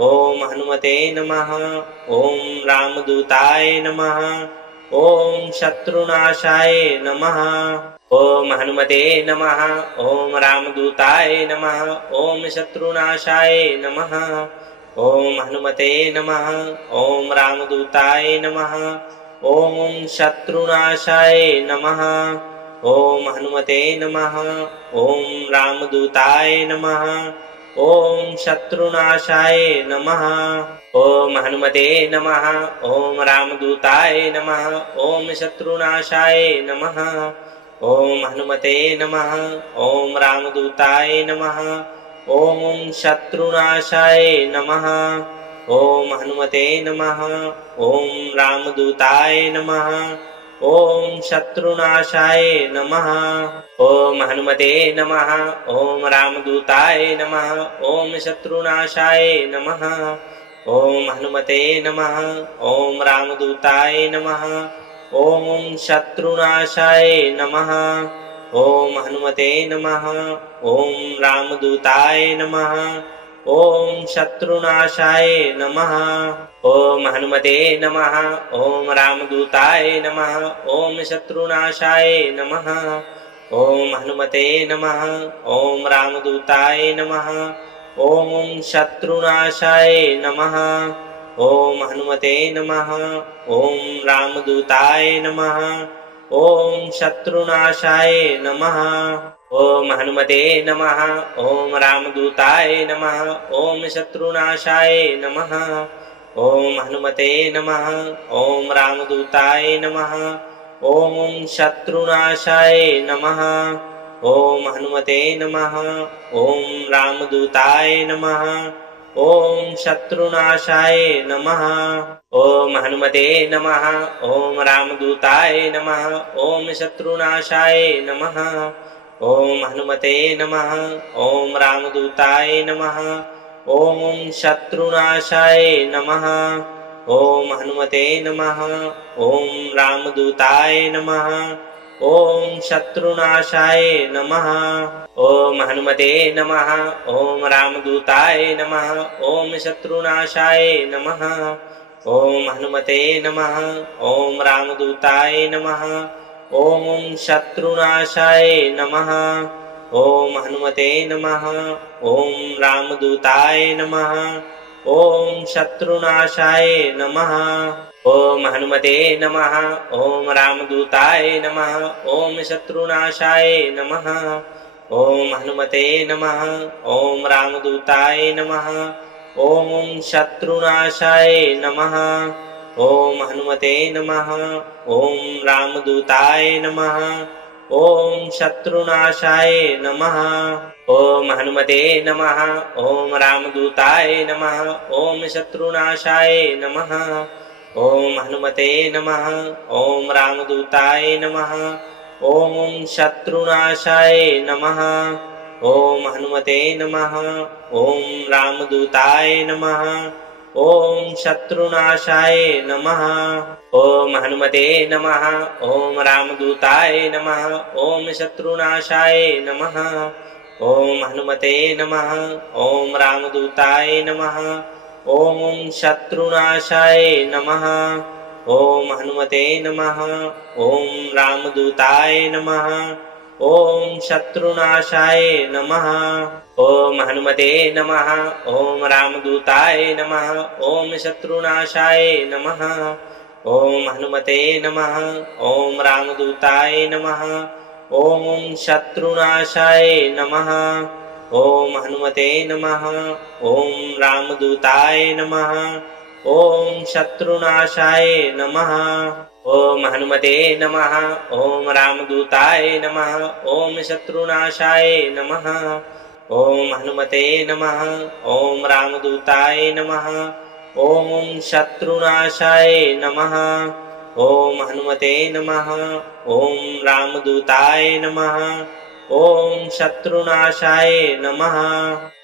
ॐ हनुमते नमः। ॐ रामदूताय नमः। ॐ शत्रुनाशाय नमः। ॐ हनुमते नमः। ॐ रामदूताय नमः। ॐ शत्रुनाशाय नमः। ॐ हनुमते नमः। ॐ रामदूताय नमः। ॐ शत्रुनाशाय नमः। ॐ हनुमते नमः। ॐ रामदूताय नमः। ॐ शत्रुनाशाय नमः। ॐ हनुमते नमः। ॐ रामदूताय नमः। ॐ शत्रुनाशाय नमः। ॐ हनुमते नमः। ॐ रामदूताय नमः। ॐ शत्रुनाशाय नमः। ॐ हनुमते नमः। ॐ रामदूताय नमः। ॐ शत्रुनाशाय नमः। ॐ हनुमते नमः। ॐ रामदूताय नमः। ॐ शत्रुनाशाय नमः। ॐ हनुमते नमः। ॐ रामदूताय नमः। ॐ शत्रुनाशाय नमः। ॐ हनुमते नमः। ॐ रामदूताय नमः। ॐ शत्रुनाशाय नमः। ॐ हनुमते नमः। ॐ रामदूताय नमः। ॐ शत्रुनाशाय नमः। ॐ हनुमते नमः। ॐ रामदूताय नमः। ॐ शत्रुनाशाय नमः। ॐ हनुमते नमः। ॐ रामदूताय नमः। ॐ शत्रुनाशाय नमः। ॐ हनुमते नमः। ॐ रामदूताय नमः। ॐ शत्रुनाशाय नमः। ॐ हनुमते नमः। ॐ रामदूताय नमः। ॐ शत्रुनाशाय नमः। ॐ हनुमते नमः। ॐ रामदूताय नमः। ॐ शत्रुनाशाय नमः। ॐ हनुमते नमः। ॐ रामदूताय नमः। ॐ शत्रुनाशाय नमः। ॐ हनुमते नमः। ॐ रामदूताय नमः। ॐ शत्रुनाशाय नमः। ॐ हनुमते नमः। ॐ रामदूताय नमः। ॐ शत्रुनाशाय नमः। ॐ हनुमते नमः। ॐ रामदूताय नमः। ॐ शत्रुनाशाय नमः। ॐ हनुमते नमः। ॐ रामदूताय नमः। ॐ शत्रुनाशाय नमः। ओम हनुमते नमः। ओम रामदूताय नमः। ओम शत्रुनाशाय नमः। ओम हनुमते नमः। ओम रामदूताय नमः। ओम शत्रुनाशाय नमः। ओम हनुमते नमः। ओम रामदूताय नमः। ओम शत्रुनाशाय नमः। ओम हनुमते नमः। ओम रामदूताय नमः। ओम शत्रुनाशाय नमः। ओम हनुमते नमः। ओम रामदूताय नमः। ओम शत्रुनाशाय नमः। ओम हनुमते नमः। ओम रामदूताय नमः। ओम शत्रुनाशाय नमः। ओम हनुमते नमः। ओम रामदूताय नमः। ओम शत्रुनाशाय नमः। ओम हनुमते नमः। ओम रामदूताय नमः। ओम शत्रुनाशाय नमः। ओम हनुमते नमः। ओम रामदूताय नमः। ओम शत्रुनाशाय नमः। ओम हनुमते नमः। ओम रामदूताय नमः। ओम शत्रुनाशाय नमः। ओम हनुमते नमः। ओम रामदूताय नमः। ओम शत्रुनाशाय नमः। ओम हनुमते नमः। ओम रामदूताय नमः। ओम शत्रुनाशाय नमः। ओम हनुमते नमः। ओम रामदूताय नमः। ओम शत्रुनाशाय नमः। ओम हनुमते नमः। ओम रामदूताय नमः। ओम शत्रुनाशाय नमः। ओम हनुमते नमः। ओम रामदूताय नमः। ओम शत्रुनाशाय नमः। ओम हनुमते नमः। ओम रामदूताय नमः। ओम शत्रुनाशाय नमः।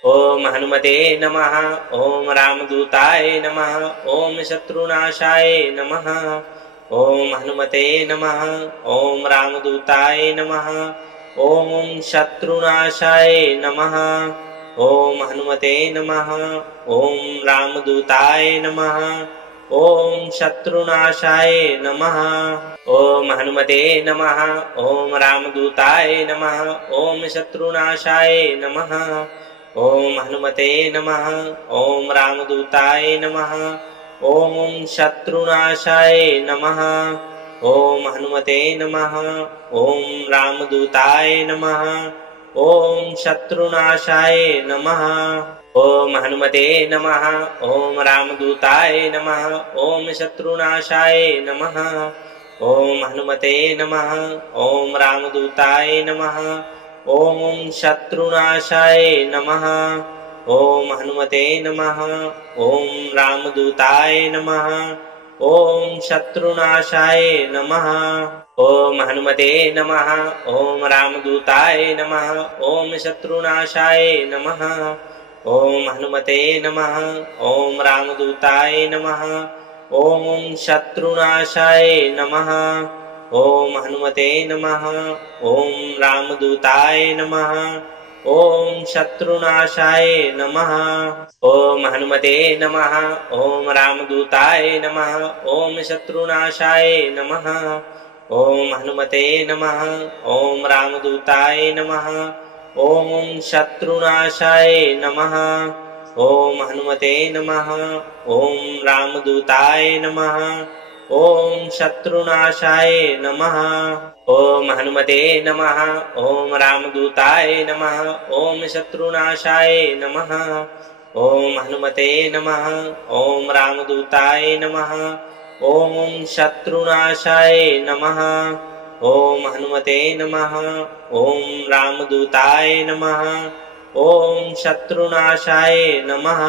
ओम हनुमते नमः। ओम रामदूताय नमः। ओम शत्रुनाशाय नमः। ओम हनुमते नमः। ओम रामदूताय नमः। ओम शत्रुनाशाय नमः। ओम हनुमते नमः। ओम रामदूताय नमः। ओम शत्रुनाशाय नमः। ओम हनुमते नमः। ओम रामदूताय नमः। ओम शत्रुनाशाय नमः। ओम हनुमते नमः। ओम रामदूताय नमः। ओम शत्रुनाशाय नमः। ओम हनुमते नमः। ओम रामदूताय नमः। ओम शत्रुनाशाय नमः। ओम हनुमते नमः। ओम रामदूताय नमः। ओम शत्रुनाशाय नमः। ओम हनुमते नमः। ओम रामदूताय नमः। ओम शत्रुनाशाय नमः। ओम हनुमते नमः। ओम रामदूताय नमः। ओम शत्रुनाशाय नमः। ओम हनुमते नमः। ओम रामदूताय नमः। ओम शत्रुनाशाय नमः। ओम हनुमते नमः। ओम रामदूताय नमः। ओम शत्रुनाशाय नमः। ओम हनुमते नमः। ओम रामदूताय नमः। ओम शत्रुनाशाय नमः। ओम हनुमते नमः। ओम रामदूताय नमः। ओम शत्रुनाशाय नमः। ओम हनुमते नमः। ओम रामदूताय नमः। ओम शत्रुनाशाय नमः। ओम हनुमते नमः। ओम रामदूताय नमः। ओम शत्रुनाशाय नमः। ओम हनुमते नमः। ओम रामदूताय नमः। ओम शत्रुनाशाय नमः। ओम हनुमते नमः। ओम रामदूताय नमः। ओम शत्रुनाशाय नमः। ओम हनुमते नमः। ओम रामदूताय नमः। ओम शत्रुनाशाय नमः।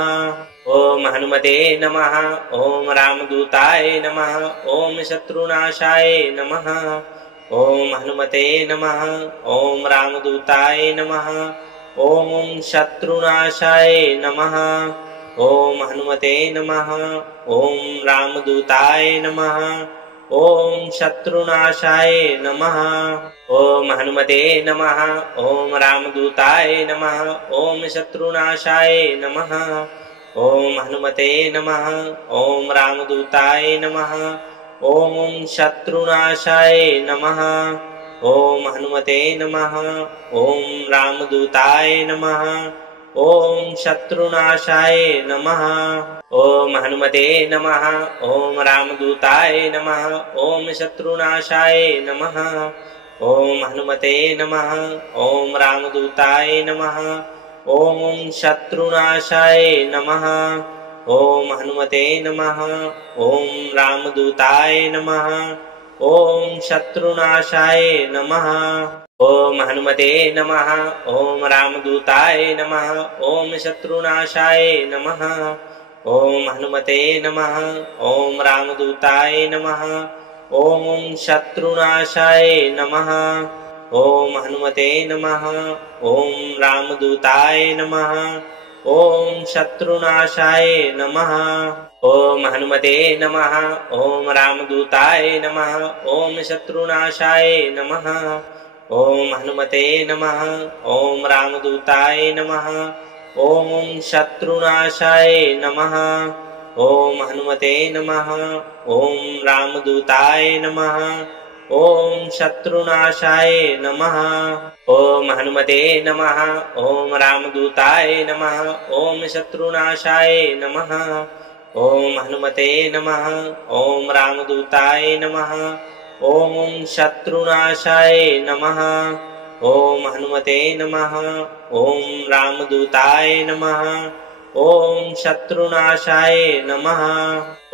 ओम हनुमते नमः। ओम रामदूताय नमः। ओम शत्रुनाशाय नमः। ओम हनुमते नमः। ओम रामदूताय नमः। ओम शत्रुनाशाय नमः। ओम हनुमते नमः। ओम रामदूताय नमः। ओम शत्रुनाशाय नमः। ओम हनुमते नमः। ओम रामदूताय नमः। ओम शत्रुनाशाय नमः। ओम हनुमते नमः। ओम रामदूताय नमः। ओम शत्रुनाशाय नमः। ॐ हनुमते नमः। ॐ रामदूताय नमः। ॐ शत्रुनाशाय नमः। ॐ हनुमते नमः। ॐ रामदूताय नमः। ॐ शत्रुनाशाय नमः। ॐ हनुमते नमः। ॐ रामदूताय नमः। ॐ शत्रुनाशाय नमः। ॐ हनुमते नमः। ॐ रामदूताय नमः। ॐ शत्रुनाशाय नमः। ॐ हनुमते नमः। ॐ रामदूताय नमः। ॐ शत्रुनाशाय नमः। ॐ हनुमते नमः। ॐ रामदूताय नमः। ॐ शत्रुनाशाय नमः। ॐ हनुमते नमः। ॐ रामदूताय नमः। ॐ शत्रुनाशाय नमः। ॐ हनुमते नमः। ॐ रामदूताय नमः। ॐ शत्रुनाशाय नमः। ॐ हनुमते नमः। ॐ रामदूताय नमः। ॐ शत्रुनाशाय नमः। ॐ हनुमते नमः। ॐ रामदूताय नमः। ॐ शत्रुनाशाय नमः। ॐ हनुमते नमः। ॐ रामदूताय नमः। ॐ शत्रुनाशाय नमः। ॐ हनुमते नमः। ॐ रामदूताय नमः। ॐ शत्रुनाशाय नमः। ॐ हनुमते नमः। ॐ रामदूताय नमः। ॐ शत्रुनाशाय नमः।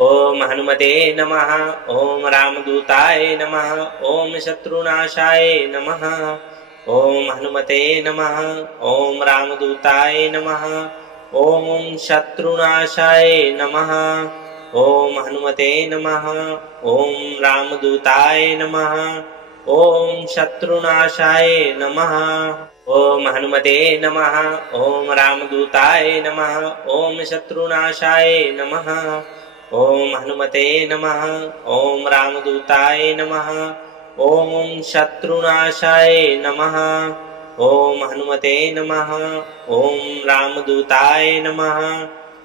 ॐ हनुमते नमः। ॐ रामदूताय नमः। ॐ शत्रुनाशाय नमः। ॐ हनुमते नमः। ॐ रामदूताय नमः। ॐ शत्रुनाशाय नमः। ॐ हनुमते नमः। ॐ रामदूताय नमः। ॐ शत्रुनाशाय नमः। ॐ हनुमते नमः। ॐ रामदूताय नमः। ॐ शत्रुनाशाय नमः। ॐ हनुमते नमः। ॐ रामदूताय नमः। ॐ शत्रुनाशाय नमः। ॐ हनुमते नमः। ॐ रामदूताय नमः।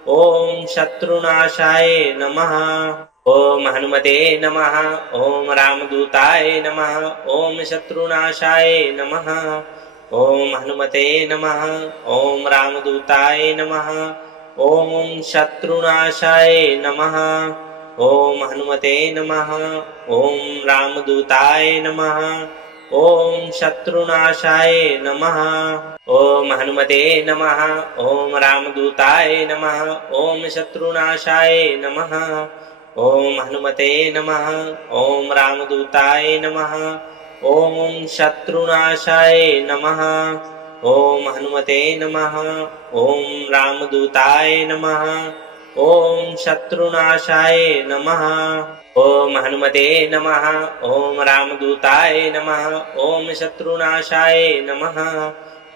ॐ शत्रुनाशाय नमः। ॐ हनुमते नमः। ॐ रामदूताय नमः। ॐ शत्रुनाशाय नमः। ॐ हनुमते नमः। ॐ रामदूताय नमः। ॐ शत्रुनाशाय नमः। ॐ हनुमते नमः। ॐ रामदूताय नमः। ॐ शत्रुनाशाय नमः। ॐ हनुमते नमः। ॐ रामदूताय नमः। ॐ शत्रुनाशाय नमः। ॐ हनुमते नमः। ॐ रामदूताय नमः। ॐ शत्रुनाशाय नमः। ॐ हनुमते नमः। ॐ रामदूताय नमः। ॐ शत्रुनाशाय नमः। ॐ हनुमते नमः। ॐ रामदूताय नमः। ॐ शत्रुनाशाय नमः।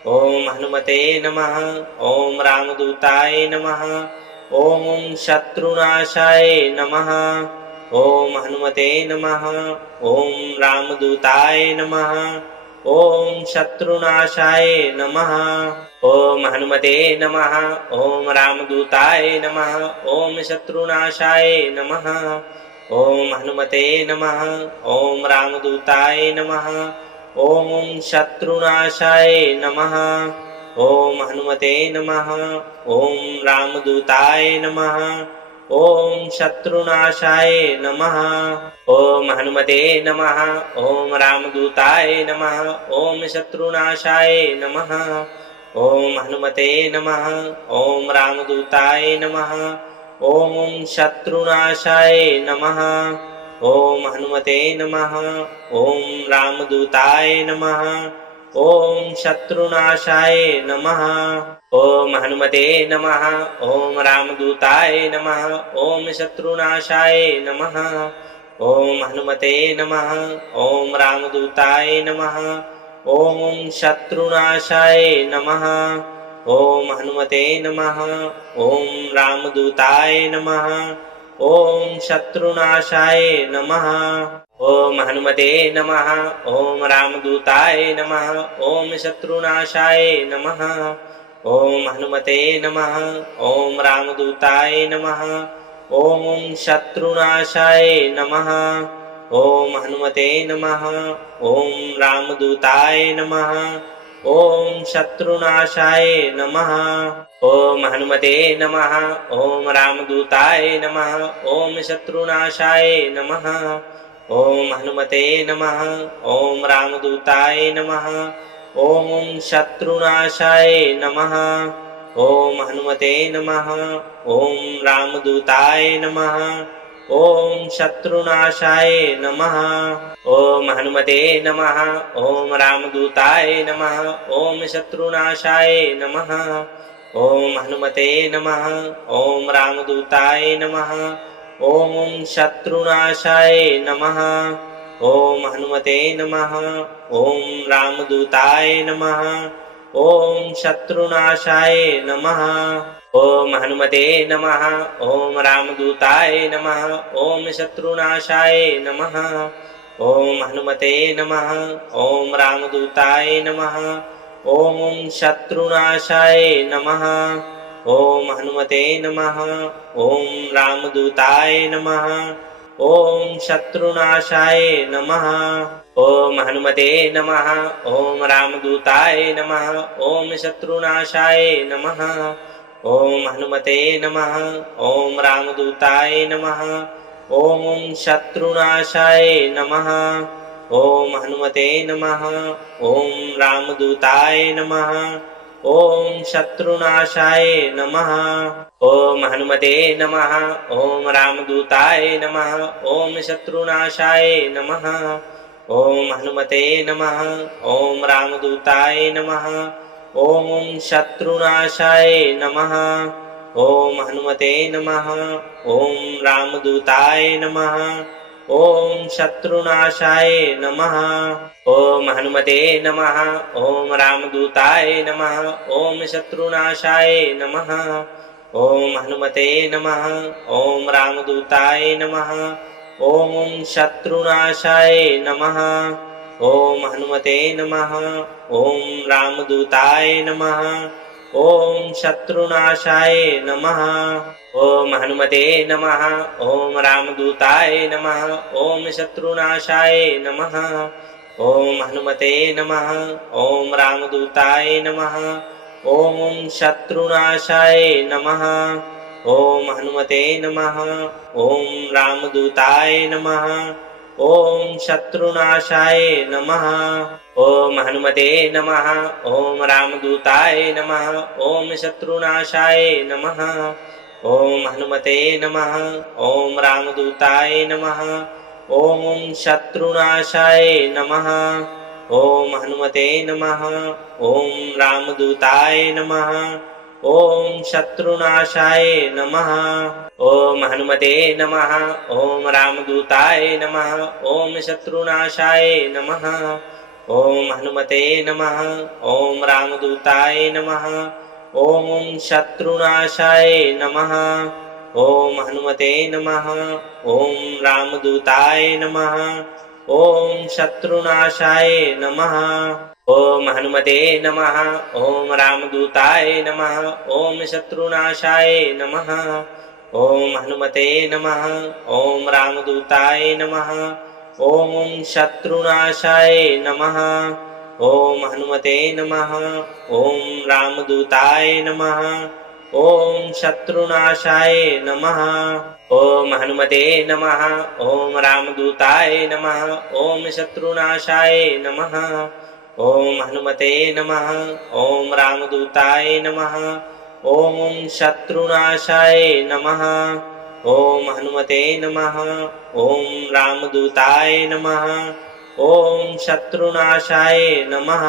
ॐ हनुमते नमः। ॐ रामदूताय नमः। ॐ शत्रुनाशाय नमः। ॐ हनुमते नमः। ॐ रामदूताय नमः। ॐ शत्रुनाशाय नमः। ॐ हनुमते नमः। ॐ रामदूताय नमः। ॐ शत्रुनाशाय नमः। ॐ हनुमते नमः। ॐ रामदूताय नमः। ॐ शत्रुनाशाय नमः। ॐ हनुमते नमः। ॐ रामदूताय नमः। ॐ शत्रुनाशाय नमः। ॐ हनुमते नमः। ॐ रामदूताय नमः। ॐ शत्रुनाशाय नमः। ॐ हनुमते नमः। ॐ रामदूताय नमः। ॐ शत्रुनाशाय नमः। ॐ हनुमते नमः। ॐ रामदूताय नमः। ॐ शत्रुनाशाय नमः। ॐ हनुमते नमः। ॐ रामदूताय नमः। ॐ शत्रुनाशाय नमः। ॐ हनुमते नमः। ॐ रामदूताय नमः। ॐ शत्रुनाशाय नमः। ॐ हनुमते नमः। ॐ रामदूताय नमः। ॐ शत्रुनाशाय नमः। ॐ हनुमते नमः। ॐ रामदूताय नमः। ॐ शत्रुनाशाय नमः। ॐ हनुमते नमः। ॐ रामदूताय नमः। ॐ शत्रुनाशाय नमः। ॐ हनुमते नमः। ॐ रामदूताय नमः। ॐ शत्रुनाशाय नमः। ॐ हनुमते नमः। ॐ रामदूताय नमः। ॐ शत्रुनाशाय नमः। ॐ हनुमते नमः। ॐ रामदूताय नमः। ॐ शत्रुनाशाय नमः। ॐ हनुमते नमः। ॐ रामदूताय नमः। ॐ शत्रुनाशाय नमः। ॐ हनुमते नमः। ॐ रामदूताय नमः। ॐ शत्रुनाशाय नमः। ॐ हनुमते नमः। ॐ रामदूताय नमः। ॐ शत्रुनाशाय नमः। ॐ हनुमते नमः। ॐ रामदूताय नमः। ॐ शत्रुनाशाय नमः। ॐ हनुमते नमः। ॐ रामदूताय नमः। ॐ शत्रुनाशाय नमः। ॐ हनुमते नमः। ॐ रामदूताय नमः। ॐ शत्रुनाशाय नमः। ॐ हनुमते नमः। ॐ रामदूताय नमः। ॐ शत्रुनाशाय नमः। ॐ हनुमते नमः। ॐ रामदूताय नमः। ॐ शत्रुनाशाय नमः। ॐ हनुमते नमः। ॐ रामदूताय नमः। ॐ शत्रुनाशाय नमः। ॐ हनुमते नमः। ॐ रामदूताय नमः। ॐ शत्रुनाशाय नमः। ॐ हनुमते नमः। ॐ रामदूताय नमः। ॐ शत्रुनाशाय नमः। ॐ हनुमते नमः। ॐ रामदूताय नमः। ॐ शत्रुनाशाय नमः। ॐ हनुमते नमः। ॐ रामदूताय नमः। ॐ शत्रुनाशाय नमः। ॐ हनुमते नमः। ॐ रामदूताय नमः। ॐ शत्रुनाशाय नमः। ॐ हनुमते नमः। ॐ रामदूताय नमः। ॐ शत्रुनाशाय नमः। ॐ हनुमते नमः। ॐ रामदूताय नमः। ॐ शत्रुनाशाय नमः। ॐ हनुमते नमः। ॐ रामदूताय नमः। ॐ शत्रुनाशाय नमः। ॐ हनुमते नमः। ॐ रामदूताय नमः। ॐ शत्रुनाशाय नमः। ॐ हनुमते नमः। ॐ रामदूताय नमः। ॐ शत्रुनाशाय नमः। ॐ हनुमते नमः। ॐ रामदूताय नमः। ॐ शत्रुनाशाय नमः। ॐ हनुमते नमः। ॐ रामदूताय नमः। ॐ शत्रुनाशाय नमः। ॐ हनुमते नमः। ॐ रामदूताय नमः। ॐ शत्रुनाशाय नमः। ॐ हनुमते नमः। ॐ रामदूताय नमः। ॐ शत्रुनाशाय नमः। ॐ हनुमते नमः। ॐ रामदूताय नमः। ॐ शत्रुनाशाय नमः। ॐ हनुमते नमः। ॐ रामदूताय नमः। ॐ शत्रुनाशाय नमः। ॐ हनुमते नमः। ॐ रामदूताय नमः। ॐ शत्रुनाशाय नमः। ॐ हनुमते नमः। ॐ रामदूताय नमः। ॐ शत्रुनाशाय नमः। ॐ हनुमते नमः। ॐ रामदूताय नमः। ॐ शत्रुनाशाय नमः। ॐ हनुमते नमः। ॐ रामदूताय नमः। ॐ शत्रुनाशाय नमः। ॐ हनुमते नमः। ॐ रामदूताय नमः। ॐ शत्रुनाशाय नमः। ॐ हनुमते नमः। ॐ रामदूताय नमः। ॐ शत्रुनाशाय नमः।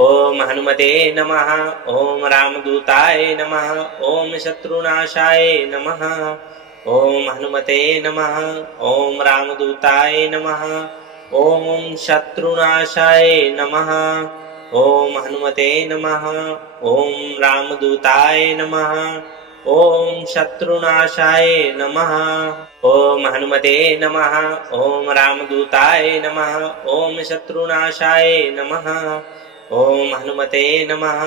ॐ हनुमते नमः। ॐ रामदूताय नमः। ॐ शत्रुनाशाय नमः। ॐ हनुमते नमः। ॐ रामदूताय नमः। ॐ शत्रुनाशाय नमः। ॐ हनुमते नमः। ॐ रामदूताय नमः। ॐ शत्रुनाशाय नमः। ॐ हनुमते नमः। ॐ रामदूताय नमः। ॐ शत्रुनाशाय नमः। ॐ हनुमते नमः।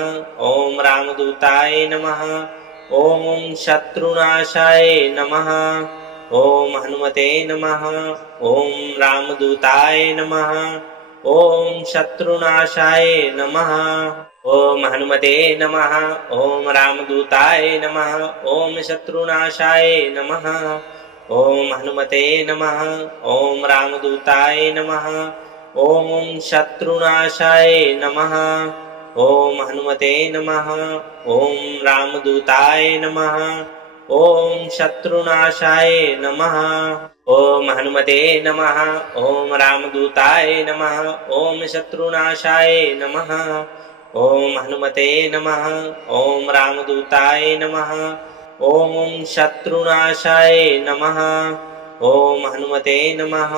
ॐ रामदूताय नमः। ॐ शत्रुनाशाय नमः। ओम हनुमते नमः। ओम रामदूताय नमः। ओम शत्रुनाशाय नमः। ओम हनुमते नमः। ओम रामदूताय नमः। ओम शत्रुनाशाय नमः। ओम हनुमते नमः। ओम रामदूताय नमः। ओम शत्रुनाशाय नमः। ओम हनुमते नमः। ओम रामदूताय नमः। ओम शत्रुनाशाय नमः। ओम हनुमते नमः। ओम रामदूताय नमः। ओम शत्रुनाशाय नमः। ओम हनुमते नमः। ओम रामदूताय नमः। ओम शत्रुनाशाय नमः। ओम हनुमते नमः।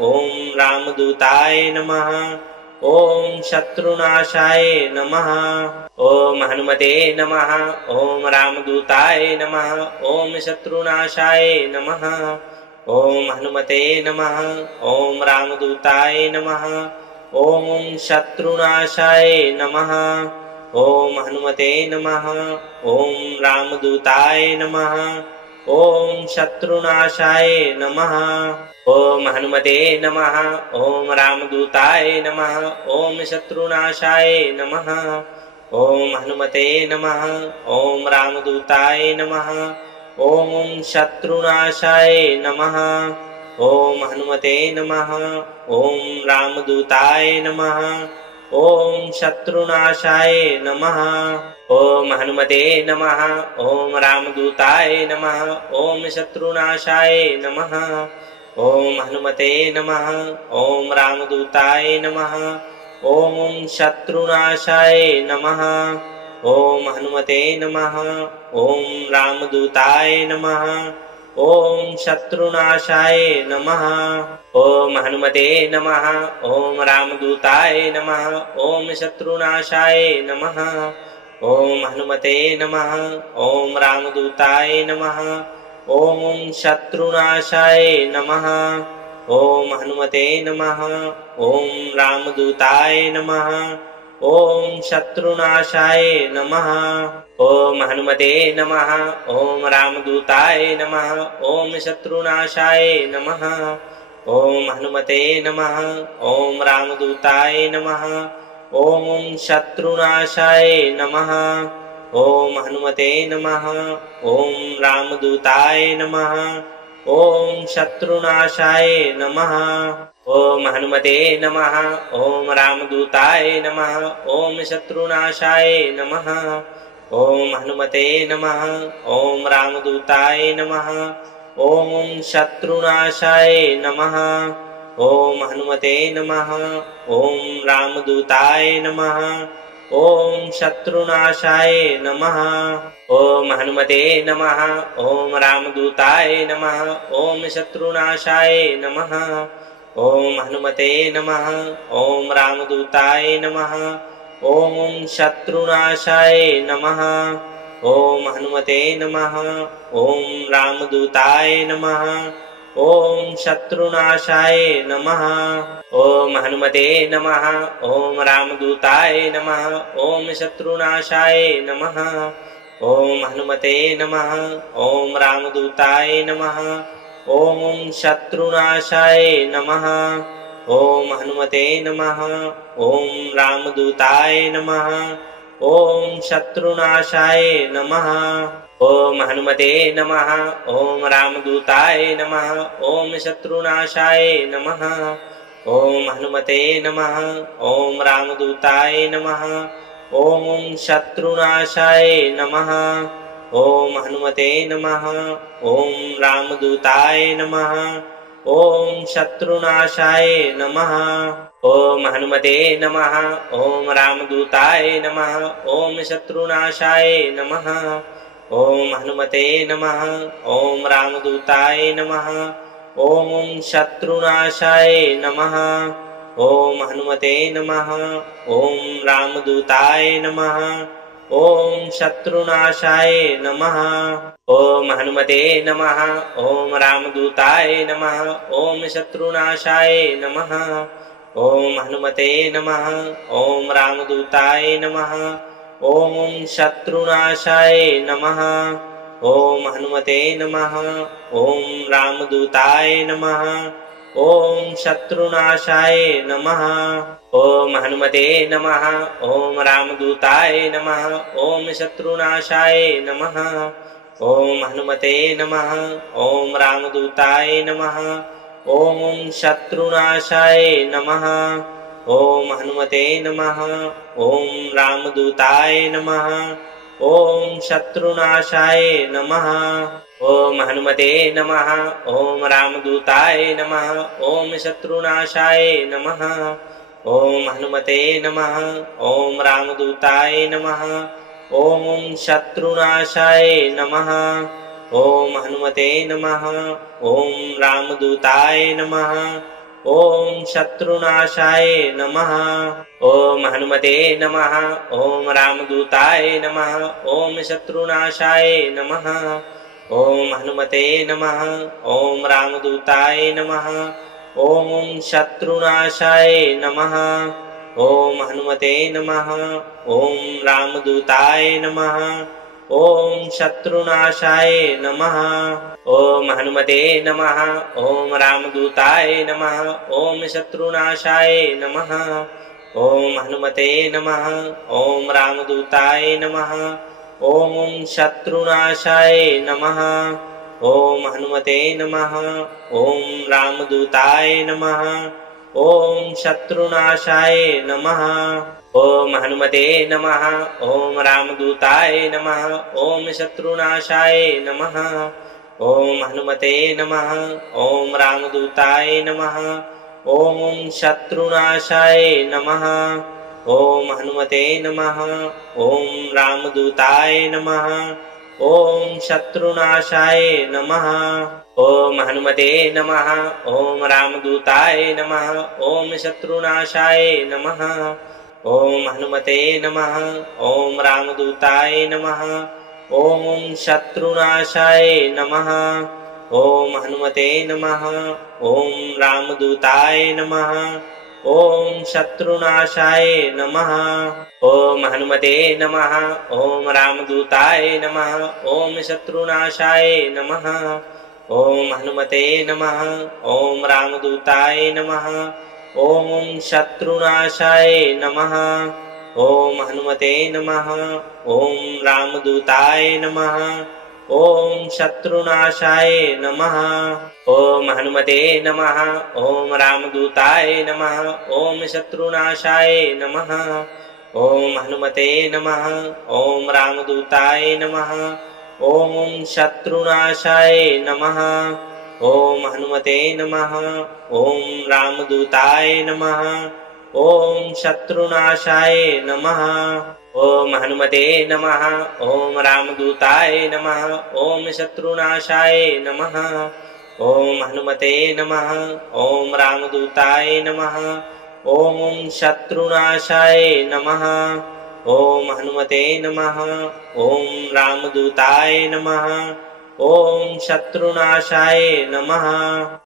ओम रामदूताय नमः। ओम शत्रुनाशाय नमः। ओम हनुमते नमः। ओम रामदूताय नमः। ओम शत्रुनाशाय नमः। ओम हनुमते नमः। ओम रामदूताय नमः। ओम शत्रुनाशाय नमः। ओम हनुमते नमः। ओम रामदूताय नमः। ओम शत्रुनाशाय नमः। ओम हनुमते नमः। ओम रामदूताय नमः। ओम शत्रुनाशाय नमः। ओम हनुमते नमः। ओम रामदूताय नमः। ओम शत्रुनाशाय नमः। ओम हनुमते नमः। ओम रामदूताय नमः। ओम शत्रुनाशाय नमः। ओम हनुमते नमः। ओम रामदूताय नमः। ओम शत्रुनाशाय नमः। ओम हनुमते नमः। ओम रामदूताय नमः। ओम शत्रुनाशाय नमः। ओम हनुमते नमः। ओम रामदूताय नमः। ओम शत्रुनाशाय नमः। ओम हनुमते नमः। ओम रामदूताय नमः। ओम शत्रुनाशाय नमः। ओम हनुमते नमः। ओम रामदूताय नमः। ओम शत्रुनाशाय नमः। ओम हनुमते नमः। ओम रामदूताय नमः। ओम शत्रुनाशाय नमः। ओम हनुमते नमः। ओम रामदूताय नमः। ओम शत्रुनाशाय नमः। ओम हनुमते नमः। ओम रामदूताय नमः। ओम शत्रुनाशाय नमः। ओम हनुमते नमः। ओम रामदूताय नमः। ओम शत्रुनाशाय नमः। ओम हनुमते नमः। ओम रामदूताय नमः। ओम शत्रुनाशाय नमः। ओम हनुमते नमः। ओम रामदूताय नमः। ओम शत्रुनाशाय नमः। ओम हनुमते नमः। ओम रामदूताय नमः। ओम शत्रुनाशाय नमः। ओम हनुमते नमः। ओम रामदूताय नमः। ओम शत्रुनाशाय नमः। ओम हनुमते नमः। ओम रामदूताय नमः। ओम शत्रुनाशाय नमः। ओम हनुमते नमः। ओम रामदूताय नमः। ओम शत्रुनाशाय नमः। ओम हनुमते नमः। ओम रामदूताय नमः। ओम शत्रुनाशाय नमः। ओम हनुमते नमः। ओम रामदूताय नमः। ओम शत्रुनाशाय नमः। ओम हनुमते नमः। ओम रामदूताय नमः। ओम शत्रुनाशाय नमः। ओम हनुमते नमः। ओम रामदूताय नमः। ओम शत्रुनाशाय नमः। ओम हनुमते नमः। ओम रामदूताय नमः। ओम शत्रुनाशाय नमः। ओम हनुमते नमः। ओम रामदूताय नमः। ओम शत्रुनाशाय नमः। ओम हनुमते नमः। ओम रामदूताय नमः। ओम शत्रुनाशाय नमः। ओम हनुमते नमः। ओम रामदूताय नमः। ओम शत्रुनाशाय नमः। ओम हनुमते नमः। ओम रामदूताय नमः। ओम शत्रुनाशाय नमः। ओम हनुमते नमः। ओम रामदूताय नमः। ओम शत्रुनाशाय नमः। ओम हनुमते नमः। ओम रामदूताय नमः। ओम शत्रुनाशाय नमः। ॐ हनुमते नमः। ॐ रामदूताय नमः। ॐ शत्रुनाशाय नमः। ॐ हनुमते नमः। ॐ रामदूताय नमः। ॐ शत्रुनाशाय नमः। ॐ हनुमते नमः। ॐ रामदूताय नमः। ॐ शत्रुनाशाय नमः। ॐ हनुमते नमः। ॐ रामदूताय नमः। ॐ शत्रुनाशाय नमः। ॐ हनुमते नमः। ॐ रामदूताय नमः। ॐ शत्रुनाशाय नमः। ॐ हनुमते नमः। ॐ रामदूताय नमः। ॐ शत्रुनाशाय नमः। ॐ हनुमते नमः। ॐ रामदूताय नमः। ॐ शत्रुनाशाय नमः। ॐ हनुमते नमः। ॐ रामदूताय नमः। ॐ शत्रुनाशाय नमः। ॐ हनुमते नमः। ॐ रामदूताय नमः। ॐ शत्रुनाशाय नमः। ॐ हनुमते नमः। ॐ रामदूताय नमः। ॐ शत्रुनाशाय नमः। ॐ हनुमते नमः। ॐ रामदूताय नमः। ॐ शत्रुनाशाय नमः। ॐ हनुमते नमः। ॐ रामदूताय नमः। ॐ शत्रुनाशाय नमः। ॐ हनुमते नमः। ॐ रामदूताय नमः। ॐ शत्रुनाशाय नमः। ॐ हनुमते नमः। ॐ रामदूताय नमः। ॐ शत्रुनाशाय नमः। ॐ हनुमते नमः। ॐ रामदूताय नमः। ॐ शत्रुनाशाय नमः। ॐ हनुमते नमः। ॐ रामदूताय नमः। ॐ शत्रुनाशाय नमः। ॐ हनुमते नमः। ॐ रामदूताय नमः। ॐ शत्रुनाशाय नमः। ॐ हनुमते नमः। ॐ रामदूताय नमः। ॐ शत्रुनाशाय नमः। ॐ हनुमते नमः। ॐ रामदूताय नमः। ॐ शत्रुनाशाय नमः। ॐ हनुमते नमः। ॐ रामदूताय नमः। ॐ शत्रुनाशाय नमः। ॐ हनुमते नमः। ॐ रामदूताय नमः। ॐ शत्रुनाशाय नमः। ॐ हनुमते नमः। ॐ रामदूताय नमः। ॐ शत्रुनाशाय नमः। ॐ हनुमते नमः। ॐ रामदूताय नमः। ॐ शत्रुनाशाय नमः। ॐ हनुमते नमः। ॐ रामदूताय नमः। ॐ शत्रुनाशाय नमः। ॐ हनुमते नमः। ॐ रामदूताय नमः। ॐ शत्रुनाशाय नमः। ॐ हनुमते नमः। ॐ रामदूताय नमः। ॐ शत्रुनाशाय नमः। ॐ हनुमते नमः। ॐ रामदूताय नमः। ॐ शत्रुनाशाय नमः। ॐ हनुमते नमः। ॐ रामदूताय नमः। ॐ शत्रुनाशाय नमः।